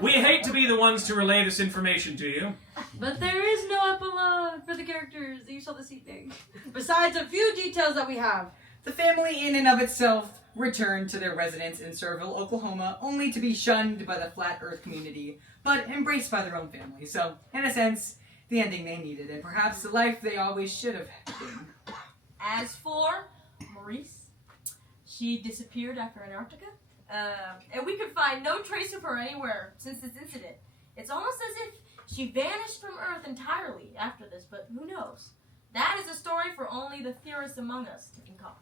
We hate to be the ones to relay this information to you. But there is no epilogue for the characters that you saw this evening. Besides a few details that we have. The family in and of itself returned to their residence in Surville, Oklahoma, only to be shunned by the Flat Earth community, but embraced by their own family. So, in a sense, the ending they needed, and perhaps the life they always should have been. As for Maurice, she disappeared after Antarctica, and we could find no trace of her anywhere since this incident. It's almost as if she vanished from Earth entirely after this, but who knows? That is a story for only the theorists among us to concoct.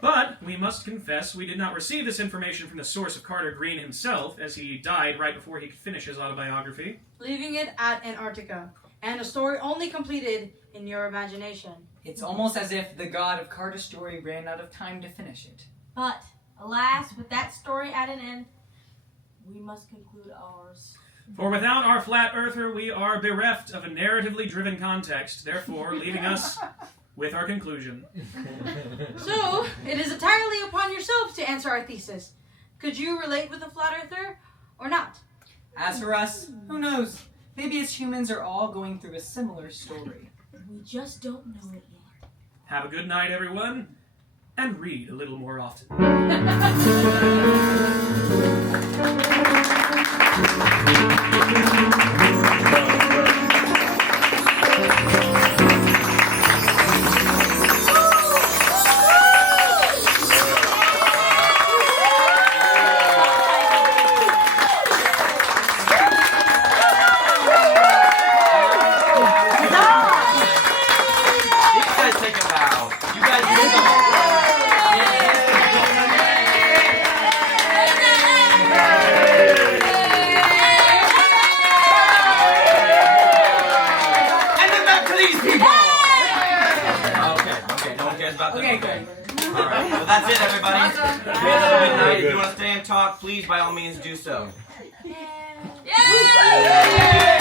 But we must confess we did not receive this information from the source of Carter Green himself, as he died right before he could finish his autobiography. Leaving it at Antarctica. And a story only completed in your imagination. It's almost as if the god of Carter's story ran out of time to finish it. But, alas, with that story at an end, we must conclude ours. For without our flat earther, we are bereft of a narratively driven context, therefore leaving us with our conclusion. So, it is entirely upon yourselves to answer our thesis. Could you relate with a flat earther or not? As for us, who knows? Maybe as humans are all going through a similar story. We just don't know it yet. Have a good night, everyone, and read a little more often. That's it, everybody. We had a good night. If you want to stay and talk, please, by all means, do so. Yay!